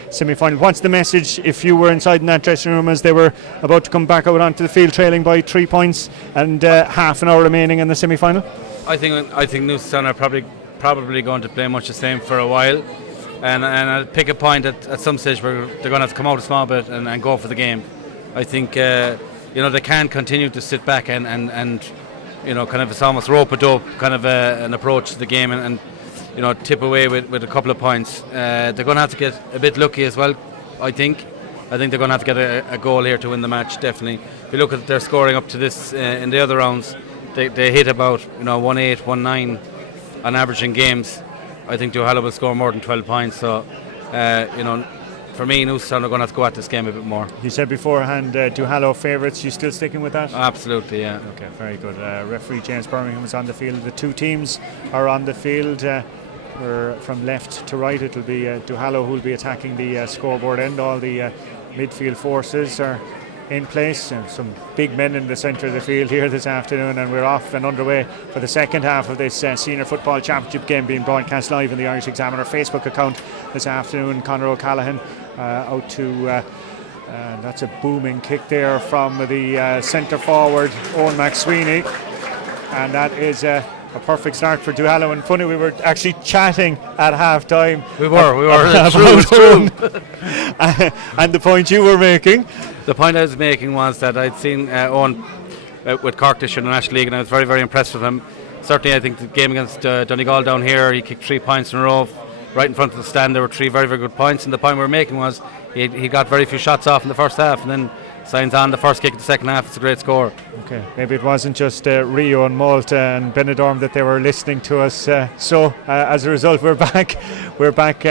semi-final. What's the message if you were inside in that dressing room as they were about to come back out onto the field trailing by 3 points and half an hour remaining in the semi-final? I think Newcestown are probably going to play much the same for a while. And I'll pick a point at some stage where they're going to have to come out a small bit and go for the game. I think they can't continue to sit back and kind of, it's almost rope-a-dope kind of an approach to the game and tip away with a couple of points. They're going to have to get a bit lucky as well, I think. I think they're going to have to get a goal here to win the match, definitely. If you look at their scoring up to this in the other rounds, they hit about 1-8, 1-9 on average in games. I think Duhallow will score more than 12 points. So, for me, Newcestown are going to have to go at this game a bit more. You said beforehand Duhallow favourites. You still sticking with that? Absolutely, yeah. Okay, very good. Referee James Birmingham is on the field. The two teams are on the field. We're from left to right. It'll be Duhallow who will be attacking the scoreboard end. All the midfield forces are in place. Some big men in the centre of the field here this afternoon, and we're off and underway for the second half of this Senior Football Championship game being broadcast live in the Irish Examiner Facebook account this afternoon. Conor O'Callaghan out to that's a booming kick there from the centre forward Owen McSweeney, and that is a perfect start for Duhallow. And funny, we were actually chatting at half time. We were. It's true. And the point you were making? The point I was making was that I'd seen Owen with Cork this year in the National League, and I was very, very impressed with him. Certainly, I think the game against Donegal down here, he kicked 3 points in a row right in front of the stand. There were 3 very, very good points, and the point we were making was he got very few shots off in the first half, and then signs on the first kick of the second half. It's a great score. Okay, maybe it wasn't just Rio and Malta and Benidorm that they were listening to us. So as a result, we're back. We're back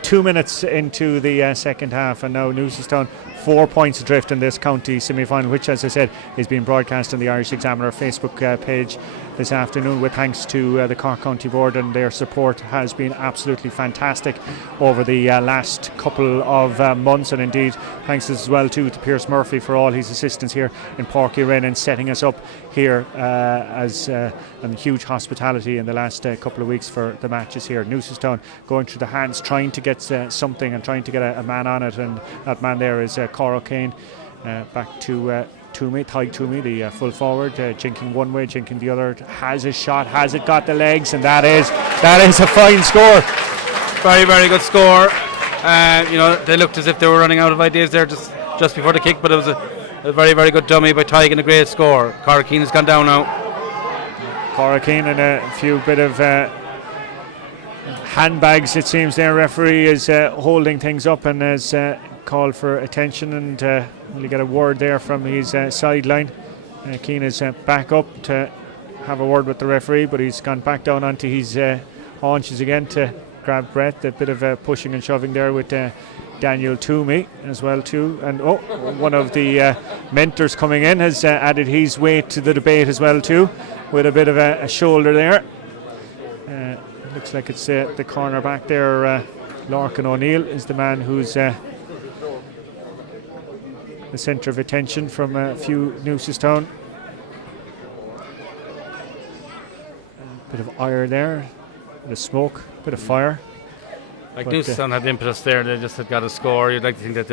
2 minutes into the second half, and now Newcestown 4 points adrift in this county semi-final, which, as I said, is being broadcast on the Irish Examiner Facebook page this afternoon, with thanks to the Cork County Board, and their support has been absolutely fantastic over the last couple of months, and indeed thanks as well to Pierce Murphy for all his assistance here in Páirc Uí Rinn and setting us up here as and huge hospitality in the last couple of weeks for the matches here. Newcestown going through the hands, trying to get something and trying to get a man on it, and that man there is Cora O'Kane. Back to Thaig Toomey, the full forward, jinking one way, jinking the other, has a shot, has it got the legs, and that is a fine score. Very, very good score. They looked as if they were running out of ideas there just before the kick, but it was a very, very good dummy by Thaig and a great score. Cora O'Kane has gone down now. Cora O'Kane and a few bit of handbags, it seems. Their referee is holding things up and has called for attention, and we'll get a word there from his sideline. Keane is back up to have a word with the referee, but he's gone back down onto his haunches again to grab breath. A bit of pushing and shoving there with Daniel Toomey as well too, and one of the mentors coming in has added his weight to the debate as well too, with a bit of a shoulder there. Looks like it's the corner back there. Lorcan O'Neill is the man who's the centre of attention from a few Newcestown. A bit of ire there, a bit of smoke, a bit of fire. Like Newcestown had impetus there, they just had got a score. You'd like to think that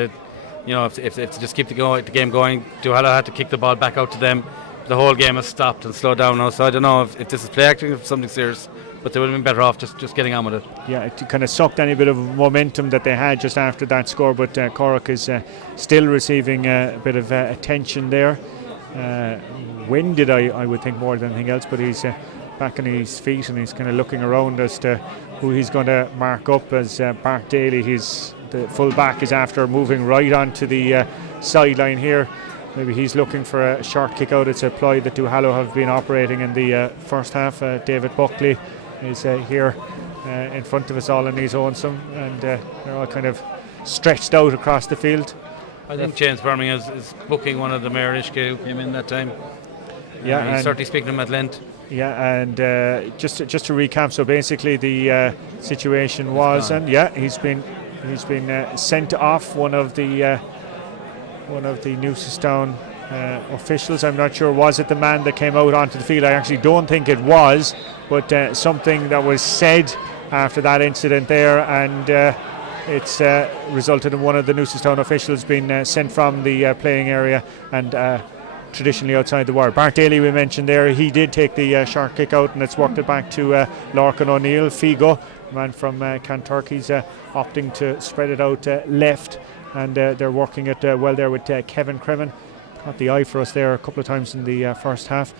if they just keep the game going, Duhallow had to kick the ball back out to them. The whole game has stopped and slowed down now, so I don't know if this is play acting or something serious, but they would have been better off just getting on with it. Yeah, it kind of sucked any bit of momentum that they had just after that score, but Cork is still receiving a bit of attention there. Winded, I would think, more than anything else, but he's back on his feet and he's kind of looking around as to who he's going to mark up as Bart Daly, his the full back is after moving right onto the sideline here. Maybe he's looking for a short kick out. It's a ploy that Duhallow have been operating in the first half. David Buckley is here in front of us all in his own some, and they're all kind of stretched out across the field. I think James Birmingham is booking one of the Mayor Ishke who came in that time. He's certainly speaking to him at length. Yeah, and just to recap, so basically the situation was, and he's been sent off. One of the Newcestown officials. I'm not sure, was it the man that came out onto the field? I actually don't think it was, but something that was said after that incident there, and it's resulted in one of the Newcestown officials being sent from the playing area and traditionally outside the ward. Bart Daly, we mentioned there, he did take the short kick out, and it's worked it back to Lorcan O'Neill. Figo, man from Kanturk, he's opting to spread it out left, and they're working it well there with Kevin Creven. Got the eye for us there a couple of times in the first half.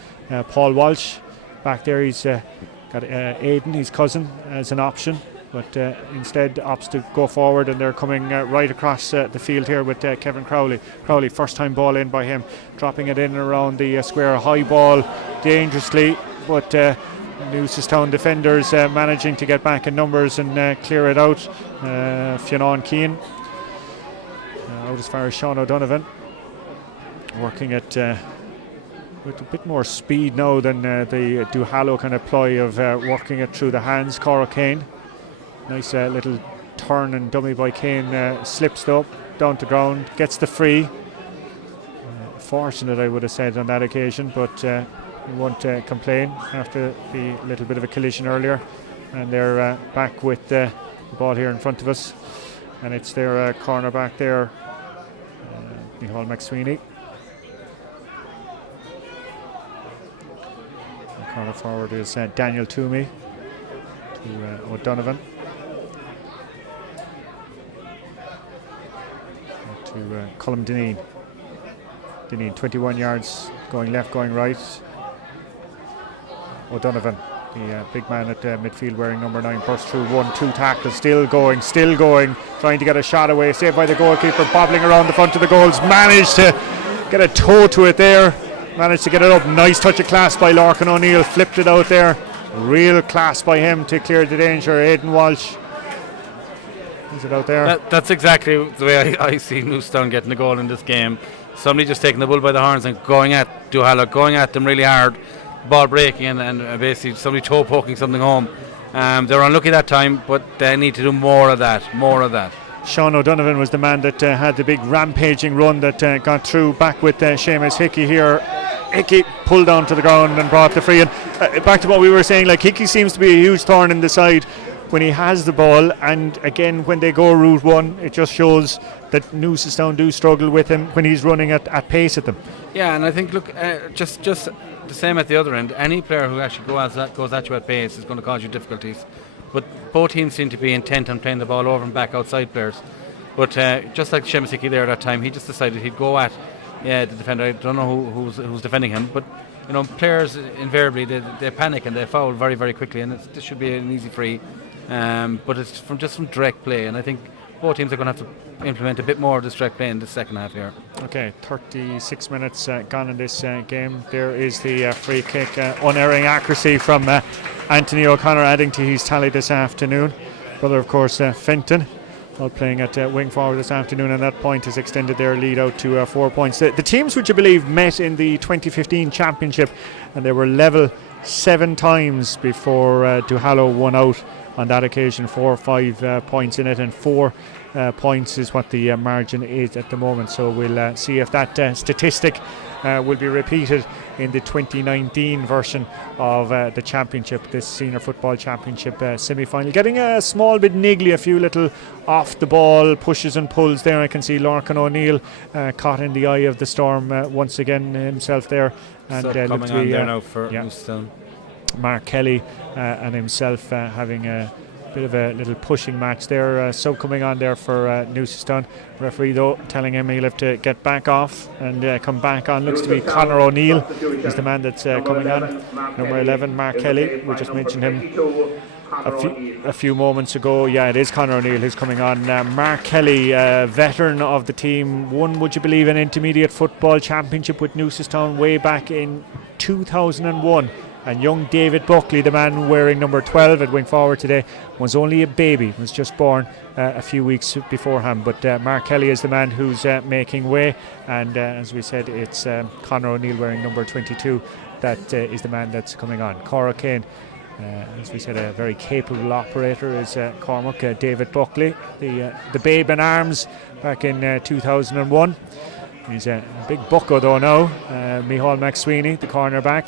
Paul Walsh back there, he's got Aidan, his cousin, as an option, but instead opts to go forward, and they're coming right across the field here with Kevin Crowley. Crowley, first time ball in by him, dropping it in and around the square. High ball dangerously, but Newcestown defenders managing to get back in numbers and clear it out. Fionn Keane out as far as Sean O'Donovan, working it with a bit more speed now than the Duhallow kind of ploy of working it through the hands. Cora Kane, nice little turn and dummy by Kane, slips up down to ground, gets the free. Fortunate, I would have said, on that occasion, but we won't complain after the little bit of a collision earlier. And they're back with the ball here in front of us, and it's their corner back there, Micheál McSweeney. The corner forward is Daniel Toomey to O'Donovan. To Colm Dineen. Dineen, 21 yards, going left, going right. O'Donovan, the big man at midfield wearing number 9, burst through 1-2 tackles, still going, trying to get a shot away, saved by the goalkeeper, bobbling around the front of the goals, managed to get a toe to it there, managed to get it up. Nice touch of class by Lorcan O'Neill, flipped it out there, real class by him to clear the danger. Aidan Walsh, is it out there? That's exactly the way I see Newcestown getting the goal in this game. Somebody just taking the bull by the horns and going at Duhallow, going at them really hard, ball breaking and basically somebody toe poking something home. They're unlucky that time, but they need to do more of that. Sean O'Donovan was the man that had the big rampaging run that got through, back with Seamus Hickey here. Hickey pulled down to the ground and brought the free. And back to what we were saying, like, Hickey seems to be a huge thorn in the side when he has the ball, and again when they go route one, it just shows that Newcestown do struggle with him when he's running at pace at them. Yeah, and I think, look, just the same at the other end. Any player who actually goes at you at pace is going to cause you difficulties. But both teams seem to be intent on playing the ball over and back outside players. But just like Seamus Hickey there at that time, he just decided he'd go at the defender. I don't know who's defending him, but players invariably they panic and they foul very, very quickly, and this should be an easy free. But it's from direct play, and I think both teams are going to have to implement a bit more of this direct play in the second half here. Okay, 36 minutes gone in this game. There is the free kick, unerring accuracy from Anthony O'Connor, adding to his tally this afternoon. Brother, of course, Fenton, all playing at wing forward this afternoon, and that point has extended their lead out to 4 points. The teams, which I believe met in the 2015 championship, and they were level 7 times before Duhallow won out on that occasion. 4 or 5 points in it, and 4 points is what the margin is at the moment. So we'll see if that statistic will be repeated in the 2019 version of the championship, this senior football championship semi-final. Getting a small bit niggly, a few little off the ball pushes and pulls there. I can see Lorcan O'Neill caught in the eye of the storm once again himself there, and so coming on there now for Newcestown. Mark Kelly and himself having a bit of a little pushing match there. So coming on there for Newcestown. Referee though telling him he'll have to get back off and come back on. Looks to be Conor O'Neill is the man that's coming on. Number 11, Mark Kelly. We just mentioned him a few moments ago. Yeah, it is Conor O'Neill who's coming on. Mark Kelly, veteran of the team, won, would you believe, an intermediate football championship with Newcestown way back in 2001. And young David Buckley, the man wearing number 12 at wing forward today, was only a baby, was just born a few weeks beforehand. But Mark Kelly is the man who's making way, and as we said, it's Conor O'Neill wearing number 22 that is the man that's coming on. Cork Kane, as we said, a very capable operator is Cormac. David Buckley, the babe in arms back in 2001. He's a big bucko though now. Micheál McSweeney, the cornerback.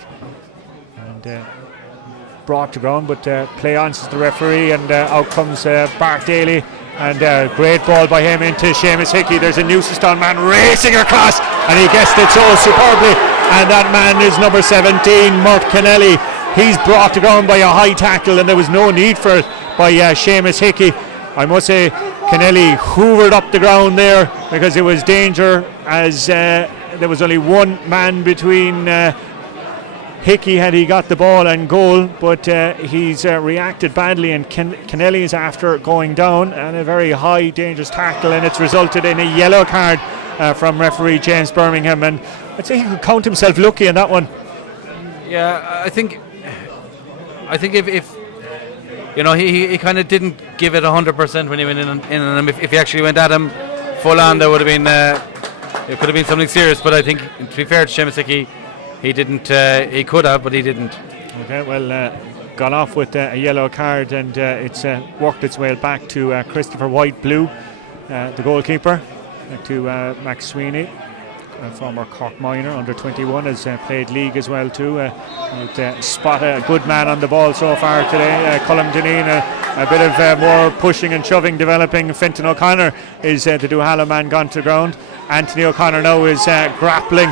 Brought to ground, but play on, says the referee, and out comes Bart Daly, and great ball by him into Seamus Hickey. There's a Newcestown man racing across, and he guessed it so superbly, and that man is number 17, Mert Kennelly. He's brought to ground by a high tackle, and there was no need for it by Seamus Hickey. I must say, Kennelly hoovered up the ground there because it was danger, as there was only one man between Hickey had he got the ball and goal, but he's reacted badly, and Kennelly is after going down, and a very high dangerous tackle, and it's resulted in a yellow card from referee James Birmingham, and I'd say he could count himself lucky in that one. Yeah, I think if you know, he kind of didn't give it 100% when he went in on him. If he actually went at him full on, there would have been it could have been something serious. But I think, to be fair to Seamus Hickey, he didn't. He could have, but he didn't. Okay, well, gone off with a yellow card, and it's worked its way back to Christopher White-Blue, the goalkeeper, to Max Sweeney, former Cork minor, under 21, has played league as well too. Spot a good man on the ball so far today. Colm Dineen, a bit of more pushing and shoving developing. Fintan O'Connor is the Duhallow man gone to ground. Anthony O'Connor now is grappling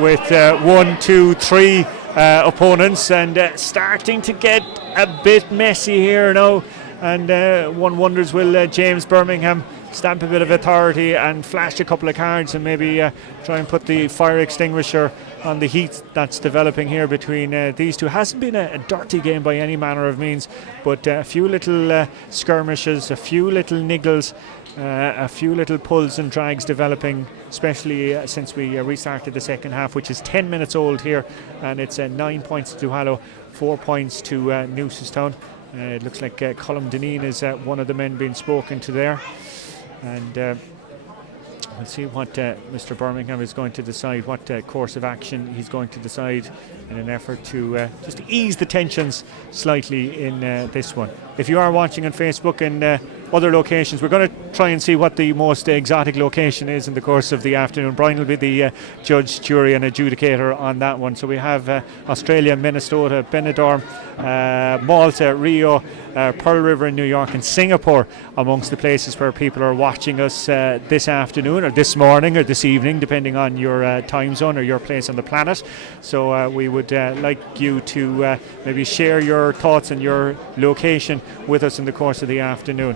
with 1, 2, 3 opponents, and starting to get a bit messy here now, and one wonders, will James Birmingham stamp a bit of authority and flash a couple of cards and maybe try and put the fire extinguisher on the heat that's developing here between these two. Hasn't been a dirty game by any manner of means, but a few little skirmishes, a few little niggles, a few little pulls and drags developing, especially since we restarted the second half, which is 10 minutes old here, and it's 9 points to Duhallow, 4 points to Newcestown. It looks like Colm Dineen is one of the men being spoken to there, and we'll see what Mr. Birmingham is going to decide, what course of action he's going to decide in an effort to just ease the tensions slightly in this one. If you are watching on Facebook and other locations, we're going to try and see what the most exotic location is in the course of the afternoon. Brian will be the judge, jury and adjudicator on that one. So we have Australia, Minnesota, Benidorm, Malta, Rio, Pearl River in New York and Singapore amongst the places where people are watching us this afternoon or this morning or this evening, depending on your time zone or your place on the planet. So we would like you to maybe share your thoughts and your location with us in the course of the afternoon.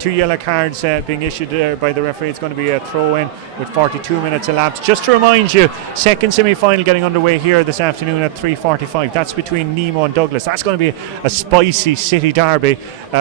2 yellow cards being issued by the referee. It's going to be a throw-in with 42 minutes elapsed. Just to remind you, second semi-final getting underway here this afternoon at 3:45. That's between Nemo and Douglas. That's going to be a spicy city derby.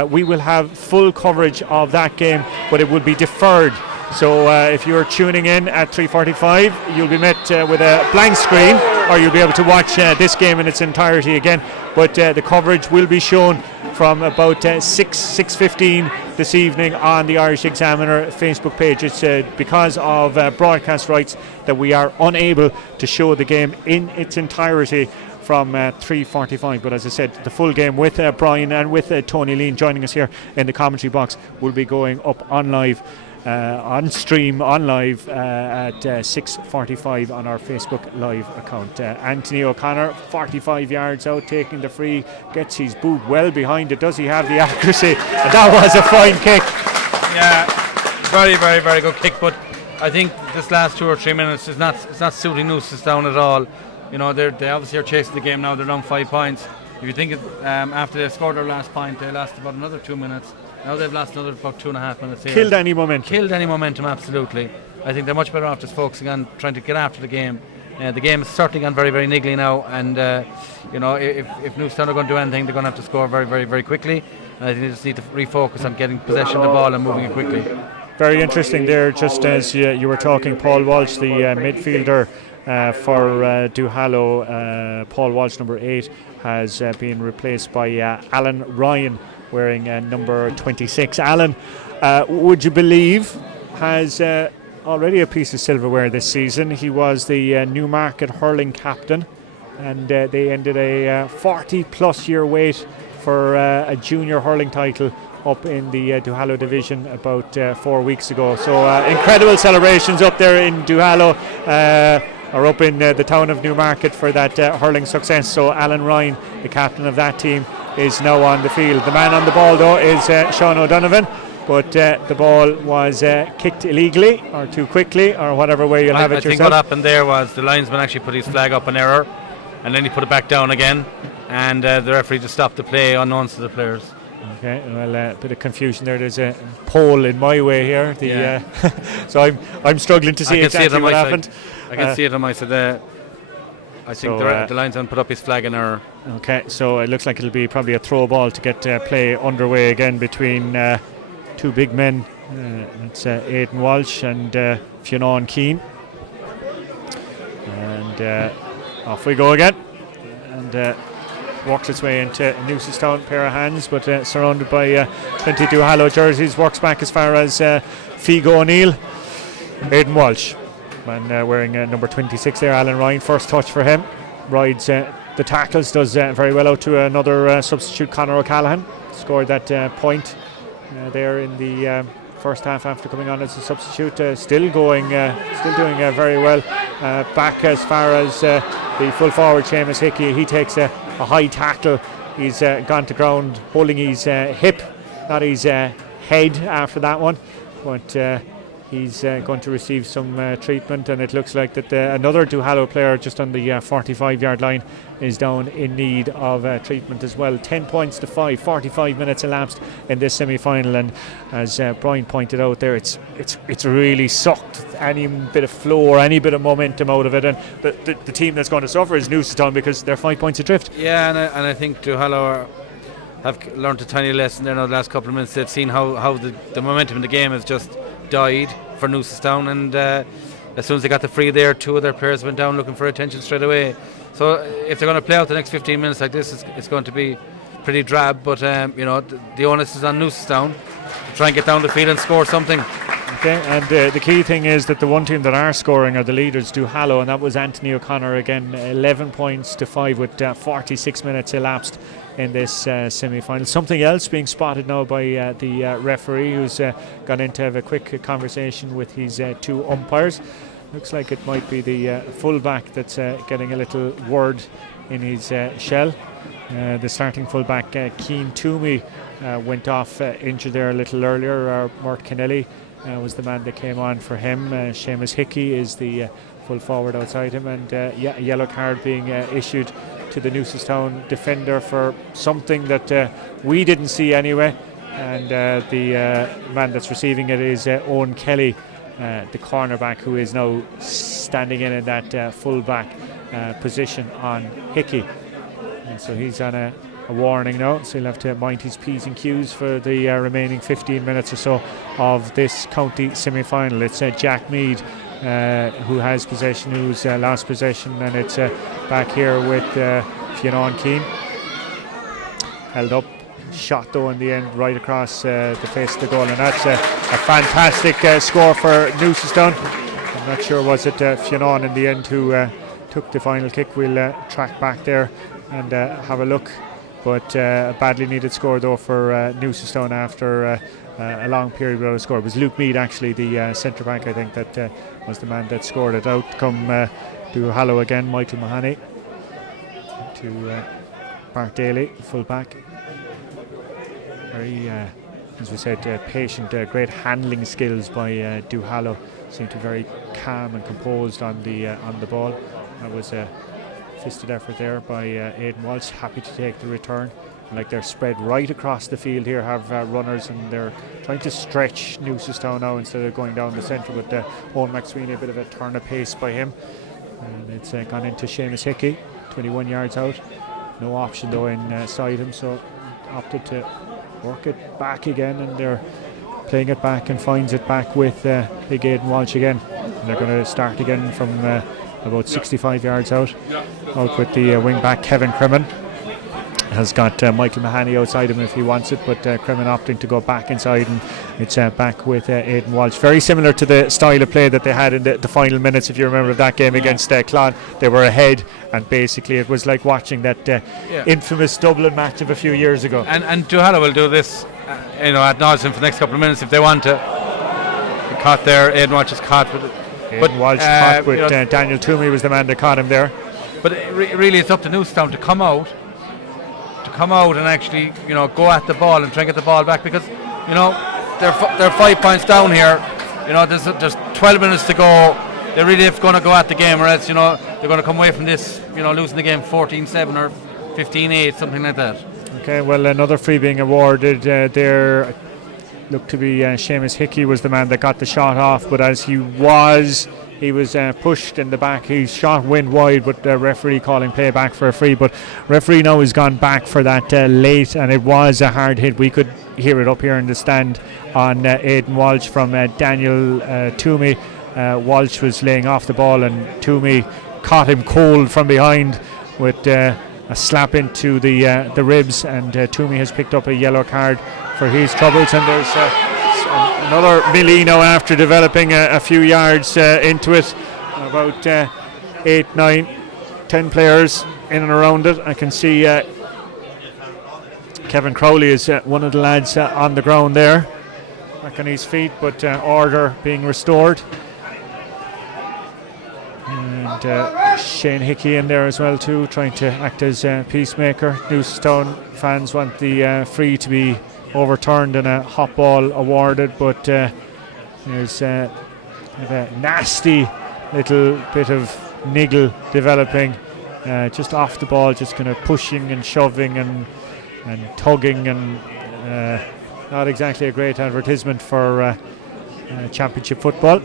We will have full coverage of that game, but it will be deferred. So if you're tuning in at 3:45, you'll be met with a blank screen, or you'll be able to watch this game in its entirety again. But the coverage will be shown from about 6:15 this evening on the Irish Examiner Facebook page. It's because of broadcast rights that we are unable to show the game in its entirety from 3:45, but as I said, the full game with Brian and with Tony Lean joining us here in the commentary box will be going up on live, on stream, on live at 6:45 on our Facebook live account. Anthony O'Connor, 45 yards out, taking the free, gets his boot well behind it. Does he have the accuracy? And that was a fine kick. Yeah, very, very, very good kick. But I think this last 2 or 3 minutes is not suiting Newcestown at all. You know, they obviously are chasing the game now. They're down 5 points. If you think after they scored their last point, they lasted about another 2 minutes. Now they've lost another about 2.5 minutes here. Killed any momentum, absolutely. I think they're much better off just focusing on trying to get after the game The game has certainly gone very, very niggly now, and if Newcestown are going to do anything, they're going to have to score very, very, very quickly. And I think they just need to refocus on getting possession of the ball and moving it quickly. Very interesting there, just as you were talking, Paul Walsh, the midfielder for Duhallow, Paul Walsh, number 8, has been replaced by Alan Ryan, wearing number 26. Alan, would you believe, has already a piece of silverware this season. He was the Newmarket hurling captain, and they ended a 40-plus year wait for a junior hurling title up in the Duhallow division about 4 weeks ago. So incredible celebrations up there in Duhallow, or up in the town of Newmarket for that hurling success. So Alan Ryan, the captain of that team, is now on the field. The man on the ball though is Sean O'Donovan, but the ball was kicked illegally or too quickly, or whatever way you'll have it yourself. I think what happened there was the linesman actually put his flag up in error, and then he put it back down again, and the referee just stopped the play unknowns to the players. Okay, well, a bit of confusion there. There's a pole in my way here. So I'm struggling to see exactly what happened. I can see it on my side. I think the linesman put up his flag in error. Okay, so it looks like it'll be probably a throw ball to get play underway again between two big men. It's Aidan Walsh and Fionn Keane. And off we go again. And walks its way into Newcestown, pair of hands, but surrounded by plenty of Duhallow jerseys. Works back as far as Figo O'Neill. Aidan Walsh, man wearing number 26 there. Alan Ryan, first touch for him. Rides the tackles, does very well out to another substitute, Conor O'Callaghan. Scored that point there in the first half after coming on as a substitute. Still doing very well. Back as far as the full forward, Seamus Hickey. He takes a high tackle. He's gone to ground holding his hip, not his head after that one, but he's going to receive some treatment, and it looks like that another Duhallow player just on the 45-yard line is down in need of treatment as well. 10 points to 5, 45 minutes elapsed in this semi-final, and as Brian pointed out there, it's really sucked any bit of flow or any bit of momentum out of it, and the team that's going to suffer is Newcestown because they're 5 points adrift. Yeah, and I think Duhallow have learned a tiny lesson there now the last couple of minutes. They've seen how the momentum in the game has just died for Newcestown, and as soon as they got the free there, two of their players went down looking for attention straight away. So if they're going to play out the next 15 minutes like this, it's going to be pretty drab, but the onus is on Newcestown to try and get down the field and score something. Okay, and the key thing is that the one team that are scoring are the leaders, Duhallow, and that was Anthony O'Connor again, 11 points to 5 with 46 minutes elapsed in this semi-final. Something else being spotted now by the referee, who's gone in to have a quick conversation with his two umpires. Looks like it might be the fullback that's getting a little word in his shell. The starting fullback, Keane Toomey, went off injured there a little earlier. Mort Kennelly was the man that came on for him. Seamus Hickey is the full forward outside him, and a yellow card being issued to the Newcestown defender for something that we didn't see anyway, and the man that's receiving it is Owen Kelly, the cornerback, who is now standing in that full-back position on Hickey, and so he's on a warning now, so he'll have to mind his P's and Q's for the remaining 15 minutes or so of this county semi-final. It's Jack Mead who has possession, who's lost possession, and it's back here with Fionn Keane. Held up, shot though in the end right across the face of the goal, and that's a fantastic score for Newcestown. I'm not sure, was it Fionn in the end who took the final kick? We'll track back there and have a look, but a badly needed score though for Newcestown after a long period without a score. It was Luke Mead actually, the centre back, I think, that was the man that scored it. Out come Duhallow again, Michael Mahoney to Bart Daly, full back. Very, as we said, patient, great handling skills by Duhallow. Seemed to be very calm and composed on the ball. That was a fisted effort there by Aidan Walsh, happy to take the return. Like they're spread right across the field here, have runners, and they're trying to stretch Newcestown now instead of going down the centre with Owen McSweeney, a bit of a turn of pace by him. And it's gone into Seamus Hickey, 21 yards out. No option though inside him, so opted to work it back again, and they're playing it back and finds it back with big Aidan Walsh again. And they're going to start again from about 65 yards out with the wing back. Kevin Crimmin has got Michael Mahoney outside him if he wants it, but Crimmin opting to go back inside, and it's back with Aidan Walsh. Very similar to the style of play that they had in the final minutes, if you remember that game against Clon. They were ahead, and basically it was like watching that infamous Dublin match of a few years ago. And Duhallow will do this ad nauseum for the next couple of minutes if they want to. Caught there, Aidan Walsh is caught with it. Aidan Walsh caught with Daniel Toomey was the man that caught him there. But really it's up to Newcestown to come out and actually go at the ball and try and get the ball back, because they're 5 points down here. There's just 12 minutes to go. They're really going to go at the game, or else they're going to come away from this losing the game 14-7 or 15-8, something like that. Okay, well, another free being awarded there. Looked to be Seamus Hickey was the man that got the shot off, but as he was pushed in the back. His shot went wide, but the referee calling play back for a free. But referee now has gone back for that late, and it was a hard hit. We could hear it up here in the stand on Aidan Walsh from Daniel Toomey. Walsh was laying off the ball, and Toomey caught him cold from behind with a slap into the ribs, and Toomey has picked up a yellow card for his troubles. And there's another melee now after developing a few yards into it. About 8, 9, 10 players in and around it. I can see Kevin Crowley is one of the lads on the ground there, back on his feet, but order being restored. And Shane Hickey in there as well too, trying to act as peacemaker. Newcestown fans want the free to be overturned and a hot ball awarded, but there's a nasty little bit of niggle developing just off the ball, just kind of pushing and shoving and tugging, and not exactly a great advertisement for championship football.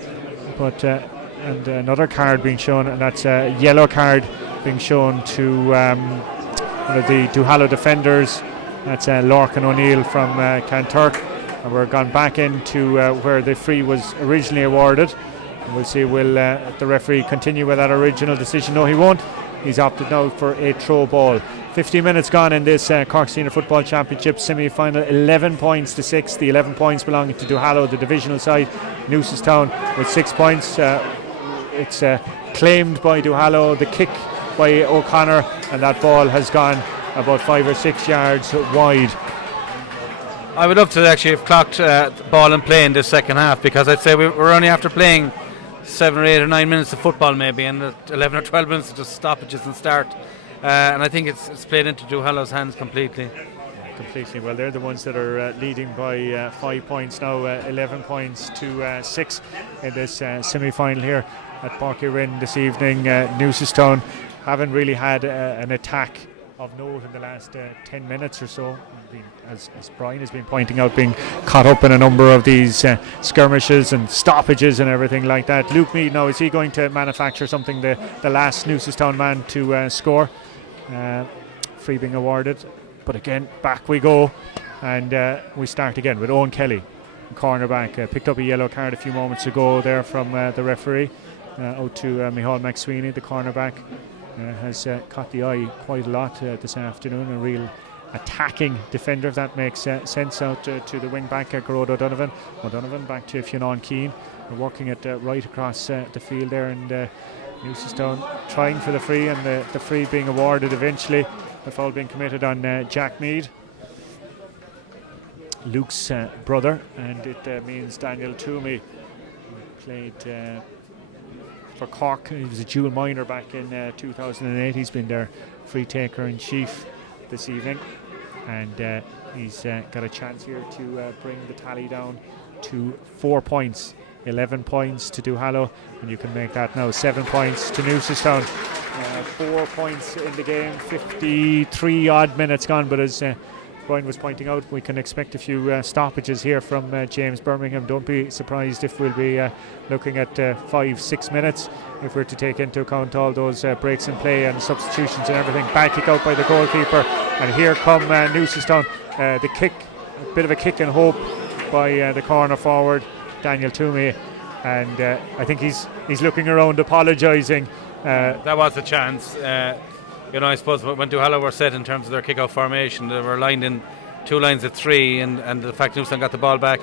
But and another card being shown, and that's a yellow card being shown to one of the Duhallow defenders. That's Lorcan O'Neill from Canturk, and we're gone back into where the free was originally awarded. And we'll see, will the referee continue with that original decision? No, he won't. He's opted now for a throw ball. 15 minutes gone in this Cork Senior Football Championship semi-final. 11 points to 6. The 11 points belonging to Duhallow, the divisional side. Newcestown with 6 points. It's claimed by Duhallow, the kick by O'Connor, and that ball has gone about 5 or 6 yards wide. I would love to actually have clocked ball and play in this second half, because I'd say we're only after playing 7 or 8 or 9 minutes of football maybe, and 11 or 12 minutes of just stoppages and start. And I think it's played into Duhallow's hands completely. Completely. Well, they're the ones that are leading by 5 points now, 11 points to 6 in this semi-final here at Páirc Uí Rinn this evening. Newcestown haven't really had an attack of note in the last 10 minutes or so, as Brian has been pointing out, being caught up in a number of these skirmishes and stoppages and everything like that. Luke Mead now, is he going to manufacture something, the last Newcestown man to score? Free being awarded, but again back we go, and we start again with Owen Kelly, cornerback. Picked up a yellow card a few moments ago there from the referee out to Micheál McSweeney, the cornerback. Has caught the eye quite a lot this afternoon. A real attacking defender, if that makes sense, out to the wing back, Gerard O'Donovan. O'Donovan back to Fionn Keane. We're working it right across the field there, and Newcestown trying for the free, and the free being awarded eventually. The foul being committed on Jack Mead, Luke's brother, and it means Daniel Toomey played for Cork. He was a dual minor back in 2008. He's been their free taker in chief this evening, and he's got a chance here to bring the tally down to 4 points. 11 points to Duhallow, and you can make that now 7 points to Newcestown. 4 points in the game, 53 odd minutes gone, but as Brian was pointing out, we can expect a few stoppages here from James Birmingham. Don't be surprised if we'll be looking at 5-6 minutes if we're to take into account all those breaks in play and substitutions and everything. Bad kick out by the goalkeeper, and here come Newcestown. The kick, a bit of a kick and hope by the corner forward, Daniel Toomey, and I think he's looking around, apologising. That was a chance. I suppose when Duhallow were set in terms of their kick-out formation, they were lined in 2 lines of 3, and the fact Newcestown got the ball back,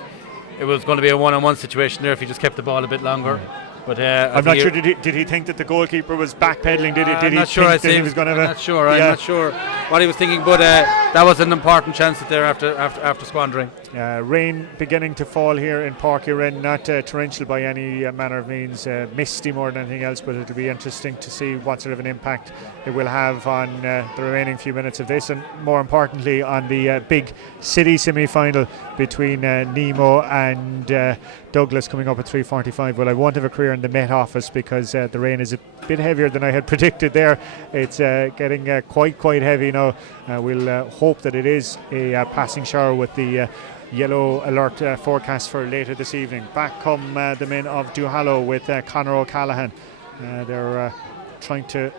it was going to be a one-on-one situation there if he just kept the ball a bit longer. But I'm not sure. Did he think that the goalkeeper was backpedaling? Did he think that he was going to? I'm not sure what he was thinking. But that was an important chance that they're after squandering. Rain beginning to fall here in Páirc Uí Rinn, not torrential by any manner of means, misty more than anything else. But it'll be interesting to see what sort of an impact it will have on the remaining few minutes of this, and more importantly on the big city semi-final between Nemo and Douglas coming up at 3:45. Well, I won't have a career in the Met Office because the rain is a bit heavier than I had predicted there. It's getting quite heavy now. We'll hope that it is a passing shower with the yellow alert forecast for later this evening. Back come the men of Duhallow with Conor O'Callaghan. They're trying to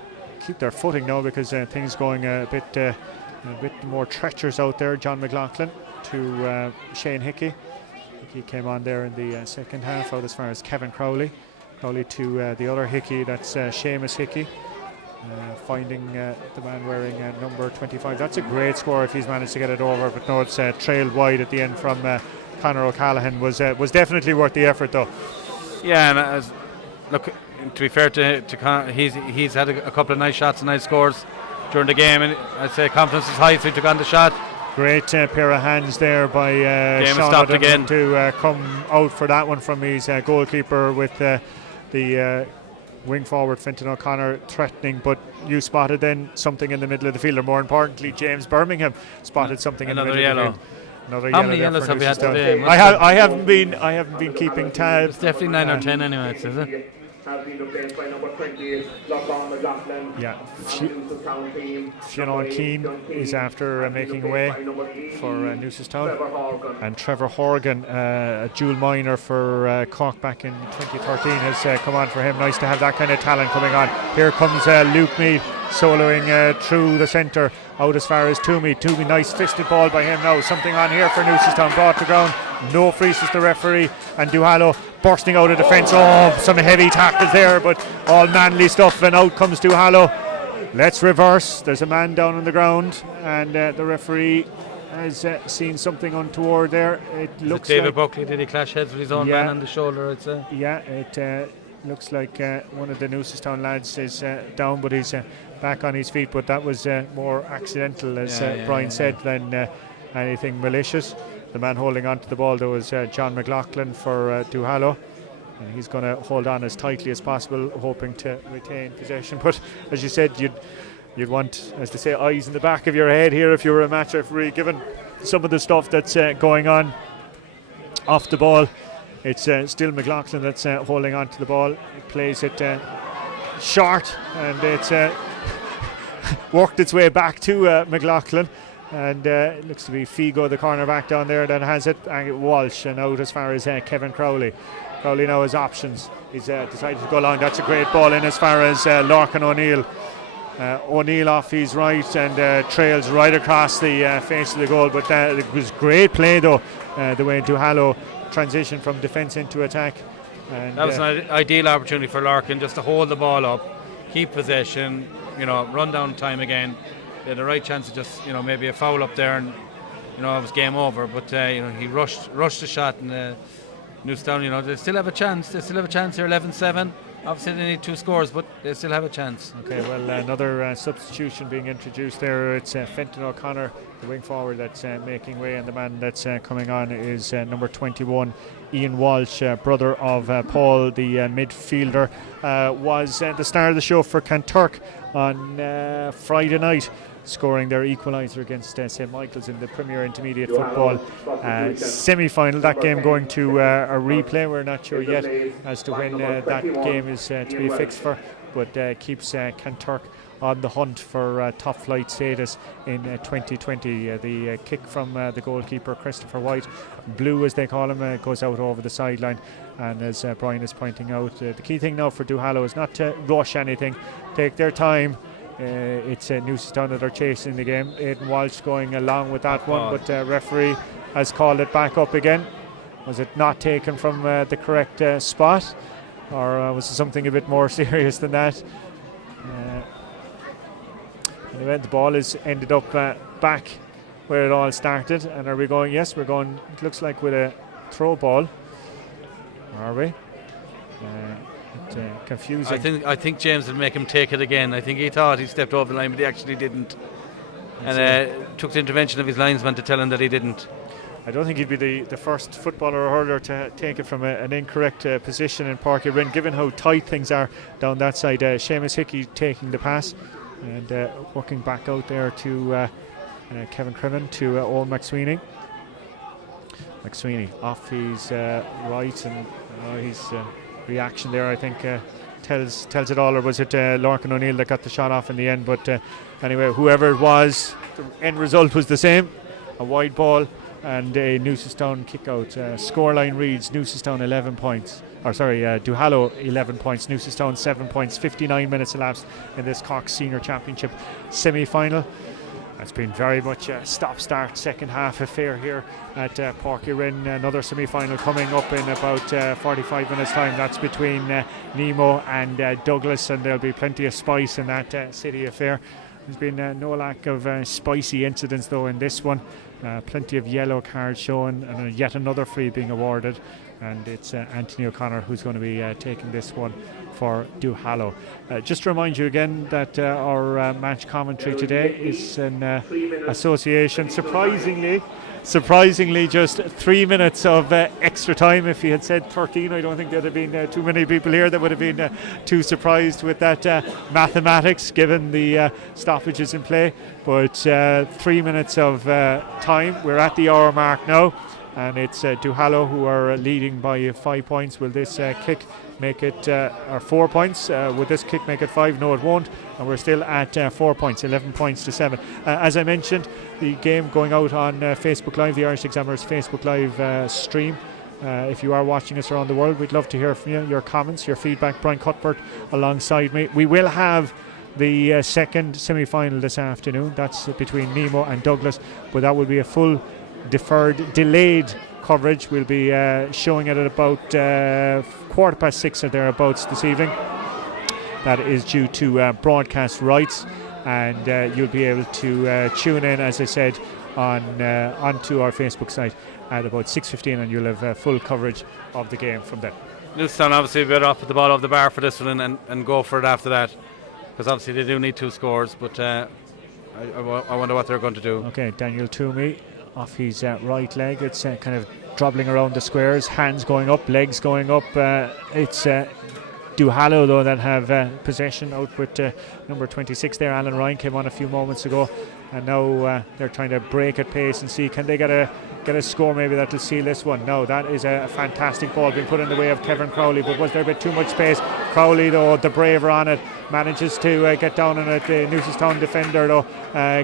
keep their footing now because things going a bit more treacherous out there. John McLaughlin to Shane Hickey. He came on there in the second half, out as far as Kevin Crowley to the other Hickey, that's Seamus Hickey, finding the man wearing number 25. That's a great score if he's managed to get it over, but no, it's trailed wide at the end from Conor O'Callaghan. Was definitely worth the effort though. Yeah, and look, to be fair to Conor, he's had a couple of nice shots and nice scores during the game, and I'd say confidence is high, so he took on the shot. Great pair of hands there by Sean again to come out for that one from his goalkeeper, with the wing forward Fintan O'Connor threatening, but you spotted then something in the middle of the field, or more importantly James Birmingham spotted something in the middle of the field. Another How many yellows have we had today? I haven't been keeping tabs. It's definitely 9 or 10 anyway, is it? Yeah, Fionn Keane is after making way for Newcestown, and Trevor Horgan, a dual minor for Cork back in 2013, has come on for him. Nice to have that kind of talent coming on. Here comes Luke Mead soloing through the centre, out as far as Toomey. Nice fisted ball by him now. Something on here for Newcestown, brought to ground. No free, says the referee, and Duhallow bursting out of defence. Oh, some heavy tackles there, but all manly stuff, and out comes Duhallow. Let's reverse. There's a man down on the ground, and the referee has seen something untoward there. It looks David like Buckley, did he clash heads with his own man on the shoulder? It looks like one of the Newcestown lads is down, but he's back on his feet. But that was more accidental, as Brian said, than anything malicious. The man holding on to the ball though is John McLaughlin for Duhallow, and he's going to hold on as tightly as possible, hoping to retain possession. But as you said, you'd want, as they say, eyes in the back of your head here if you were a match referee, given some of the stuff that's going on off the ball. It's still McLaughlin that's holding on to the ball. He plays it short, and it's worked its way back to McLaughlin. And it looks to be Figo, the cornerback down there, that has it. And Walsh, and out as far as Kevin Crowley. Crowley now has options. He's decided to go long. That's a great ball in as far as Larkin O'Neill. O'Neill off his right and trails right across the face of the goal. But it was great play though, the way Duhallow transitioned from defence into attack. And that was an ideal opportunity for Larkin, just to hold the ball up, keep possession, run down time again. They had the right chance of just, maybe a foul up there, and it was game over. But he rushed the shot, and Newcestown, they still have a chance. They still have a chance here, 11-7. Obviously they need 2 scores, but they still have a chance. Okay, well, another substitution being introduced there. It's Fenton O'Connor, the wing forward, that's making way, and the man that's coming on is number 21, Ian Walsh, brother of Paul, the midfielder. Was the star of the show for Kanturk on Friday night, scoring their equaliser against St Michael's in the Premier Intermediate Football semi-final. That game going to a replay. We're not sure yet as to when that game is to be fixed for, but keeps Kanturk on the hunt for top flight status in 2020. The kick from the goalkeeper, Christopher White, blue as they call him, goes out over the sideline. And as Brian is pointing out, the key thing now for Duhallow is not to rush anything, take their time. It's Newcestown that are chasing the game. Aidan Walsh going along with that one, but referee has called it back up again. Was it not taken from the correct spot, or was it something a bit more serious than that? Anyway, the ball is ended up back where it all started. And are we going? Yes, we're going. It looks like with a throw ball. Are we? Confusing. I think James would make him take it again. I think he thought he stepped over the line, but he actually didn't. And took the intervention of his linesman to tell him that he didn't. I don't think he'd be the first footballer or hurler to take it from an incorrect position in Páirc Uí Rinn, given how tight things are down that side. Seamus Hickey taking the pass and working back out there to Kevin Crimmon to Owen McSweeney. McSweeney off his right, and his reaction there, I think, tells it all. Or was it Lorcan O'Neill that got the shot off in the end? But anyway, whoever it was, the end result was the same: a wide ball and a Newcestown kick out. Scoreline reads Newcestown 11 points. Duhallow 11 points, Newcestown 7 points. 59 minutes elapsed in this Cork Senior Championship semi-final. It's been very much a stop-start second half affair here at Páirc Uí Rinn. Another semi-final coming up in about 45 minutes time. That's between Nemo and Douglas, and there'll be plenty of spice in that city affair. There's been no lack of spicy incidents though in this one. Plenty of yellow cards shown, and yet another free being awarded, and it's Anthony O'Connor who's going to be taking this one for Duhallow. Just to remind you again that our match commentary today is in association, surprisingly just 3 minutes of extra time. If he had said 13, I don't think there'd have been too many people here that would have been too surprised with that mathematics, given the stoppages in play. But 3 minutes of time. We're at the hour mark now, and it's Duhallow who are leading by 5 points. Will this kick make it, or 4 points? Would this kick make it 5? No, it won't. And we're still at 4 points, 11 points to 7. As I mentioned, the game going out on Facebook Live, the Irish Examiners Facebook Live stream. If you are watching us around the world, we'd love to hear from you, your comments, your feedback. Brian Cuthbert alongside me. We will have the second semi-final this afternoon. That's between Nemo and Douglas, but that will be a full delayed coverage. We'll be showing it at about 6:15 or thereabouts this evening. That is due to broadcast rights, and you'll be able to tune in, as I said, onto our Facebook site at about 6:15, and you'll have full coverage of the game from there. Newcestown obviously better off with the ball off the bar for this one and go for it after that, because obviously they do need 2 scores, but I wonder what they're going to do. Okay, Daniel Toomey off his right leg. It's kind of drobbling around the squares, hands going up, legs going up. It's Duhallow though that have possession out with number 26 there. Alan Ryan came on a few moments ago, and now they're trying to break at pace and see can they get a score maybe that'll seal this one. No, that is a fantastic ball being put in the way of Kevin Crowley, but was there a bit too much space? Crowley though, the braver on it, manages to get down on it. The Newcestown defender though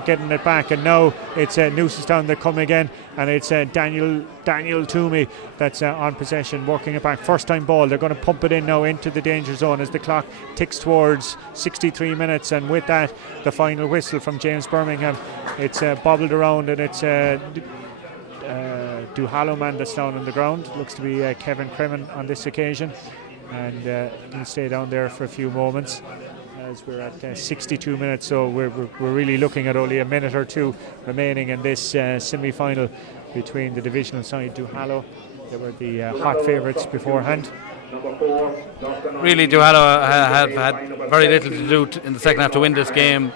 getting it back, and now it's Newcestown that come again, and it's Daniel Toomey that's on possession, working it back. First time ball, they're going to pump it in now into the danger zone as the clock ticks towards 63 minutes, and with that the final whistle from James Birmingham. It's bobbled around, and it's Duhallow man that's down on the ground. Looks to be Kevin Crimmon on this occasion, and he'll stay down there for a few moments as we're at 62 minutes, so we're really looking at only a minute or two remaining in this semi-final between the divisional side Duhallow. They were the hot favourites beforehand. Really, Duhallow have had very little to do in the second half to win this game,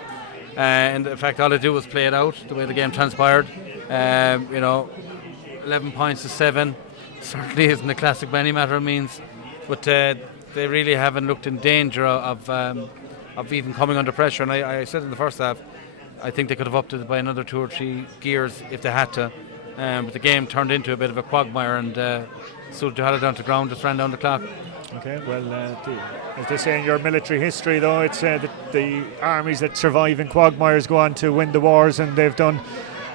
and in fact all they do was play it out the way the game transpired. 11 points to 7 certainly isn't a classic by any matter of means, but they really haven't looked in danger of even coming under pressure. And I said in the first half, I think they could have upped it by another 2 or 3 gears if they had to, but the game turned into a bit of a quagmire, and so Duhallow down to ground, just ran down the clock. Okay, well, as they say in your military history, though, it's the armies that survive in quagmires go on to win the wars, and they've done.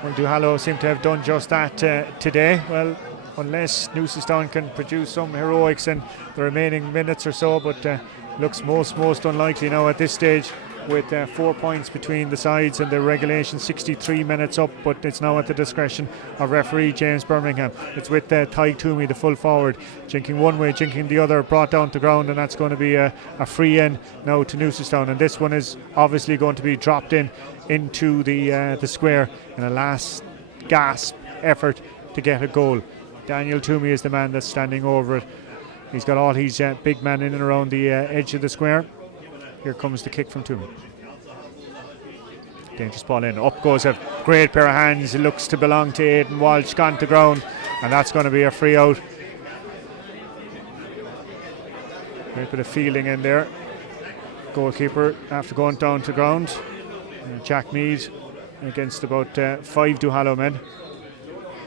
Well, Duhallow seem to have done just that today. Well, unless Newcestown can produce some heroics in the remaining minutes or so, but looks most unlikely now at this stage, with 4 points between the sides and the regulation 63 minutes up, but it's now at the discretion of referee James Birmingham. It's with Ty Toomey, the full forward, jinking one way, jinking the other, brought down to ground, and that's going to be a free in now to Newcestown, and this one is obviously going to be dropped into the square in a last gasp effort to get a goal. Daniel Toomey is the man that's standing over it. He's got all his big men in and around the edge of the square. Here comes the kick from Toomey. Dangerous ball in. Up goes a great pair of hands. It looks to belong to Aidan Walsh. Gone to ground. And that's going to be a free out. Great bit of fielding in there. Goalkeeper after going down to ground. Jack Mead against about 5 Duhallow men.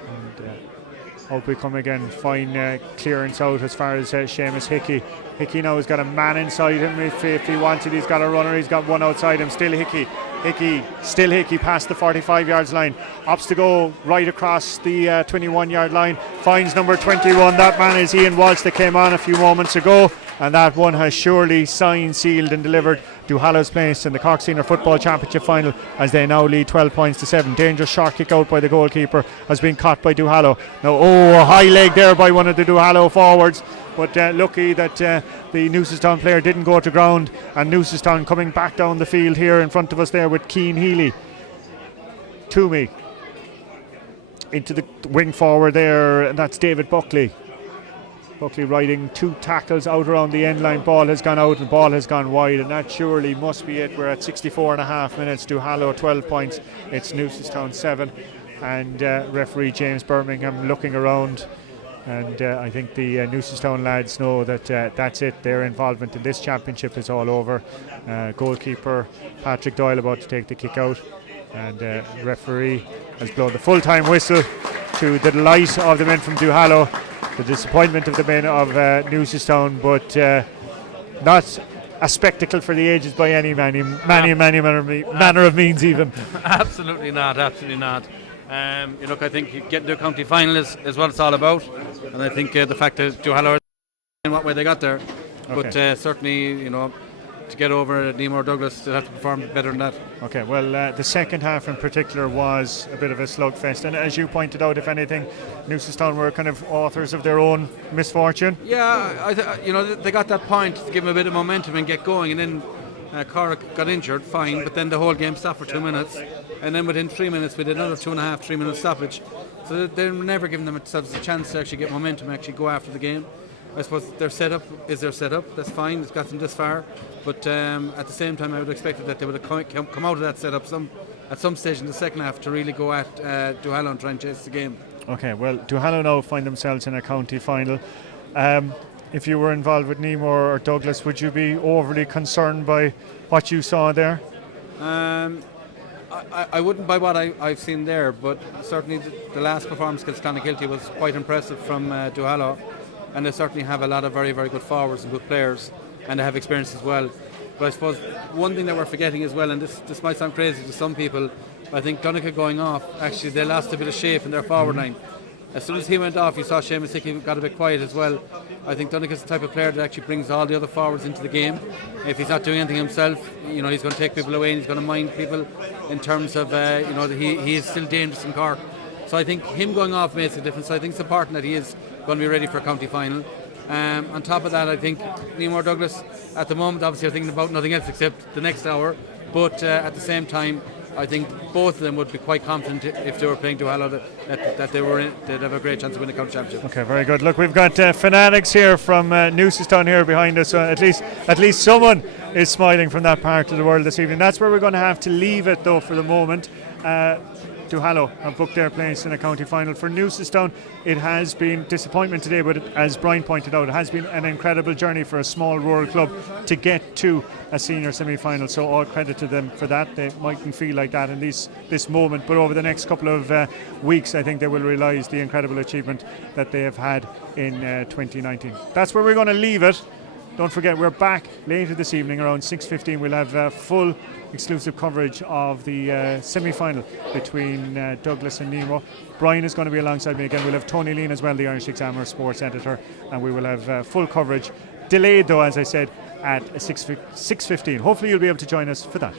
And out we come again. Fine clearance out as far as Seamus Hickey. Hickey now has got a man inside him. If he wanted, he's got a runner. He's got one outside him. Still Hickey. Hickey past the 45 yards line. Opts to go right across the 21 yard line. Finds number 21. That man is Ian Walsh that came on a few moments ago. And that one has surely signed, sealed and delivered Duhallow's place in the Cork Senior Football Championship final, as they now lead 12 points to 7. Dangerous short kick out by the goalkeeper has been caught by Duhallow. Now, a high leg there by one of the Duhallow forwards. But lucky that the Newcestown player didn't go to ground, and Newcestown coming back down the field here in front of us there with Keane Healy. Toomey into the wing forward there, and that's David Buckley. Buckley riding 2 tackles out around the end line. Ball has gone out and ball has gone wide, and that surely must be it. We're at 64.5 minutes. Duhallow 12 points. It's Newcestown 7, and referee James Birmingham looking around. And I think the Newcestown lads know that that's it. Their involvement in this championship is all over. Goalkeeper Patrick Doyle about to take the kick out, and referee has blown the full-time whistle to the delight of the men from Duhallow, the disappointment of the men of Newcestown, but not a spectacle for the ages by any manner of means even. Absolutely not. Look, I think getting to a county final is what it's all about, and I think the fact that Duhallow in what way they got there, but certainly, to get over Nemo Douglas, they have to perform better than that. Okay, well, the second half in particular was a bit of a slugfest, and as you pointed out, if anything, Newcestown were kind of authors of their own misfortune. Yeah, they got that point to give them a bit of momentum and get going, and then Cork got injured, fine, but then the whole game stopped for 2 minutes, and then within 3 minutes we did another 2.5, 3 minute stoppage. So they're never giving themselves a chance to actually get momentum, actually go after the game. I suppose their setup is their setup. That's fine. It's got them this far. But at the same time, I would expect that they would have come out of that setup at some stage in the second half to really go at Duhallow and try and chase the game. Okay, well, Duhallow now find themselves in a county final. If you were involved with Nemo or Douglas, would you be overly concerned by what you saw there? I wouldn't by what I've seen there, but certainly the last performance against Clonakilty was quite impressive from Duhallow. And they certainly have a lot of very, very good forwards and good players, and they have experience as well. But I suppose one thing that we're forgetting as well, and this might sound crazy to some people, I think Donegal going off, actually they lost a bit of shape in their forward line. As soon as he went off, you saw Seamus Hickey got a bit quiet as well. I think Donegal's the type of player that actually brings all the other forwards into the game. If he's not doing anything himself, he's going to take people away and he's going to mind people in terms of, that he is still dangerous in Cork. So I think him going off makes a difference. So I think it's important that he is going to be ready for a county final. On top of that, I think Nemo Douglas at the moment obviously are thinking about nothing else except the next hour, but at the same time I think both of them would be quite confident if they were playing Duhallow that they'd have a great chance to win the county championship. Okay, very good. Look, we've got fanatics here from Newcestown here behind us, so at least someone is smiling from that part of the world this evening. That's where we're going to have to leave it though for the moment. Duhallow have booked their place in a county final. For Newcestown, it has been disappointment today, but as Brian pointed out, it has been an incredible journey for a small rural club to get to a senior semi-final, so all credit to them for that. They mightn't feel like that in this moment, but over the next couple of weeks I think they will realise the incredible achievement that they have had in 2019. That's where we're going to leave it. don't forget, we're back later this evening around 6:15. We'll have full exclusive coverage of the semi-final between Douglas and Nemo. Brian is going to be alongside me again. We'll have Tony Lean as well, the Irish Examiner sports editor, and we will have full coverage. Delayed though, as I said, at 6:15. Hopefully you'll be able to join us for that.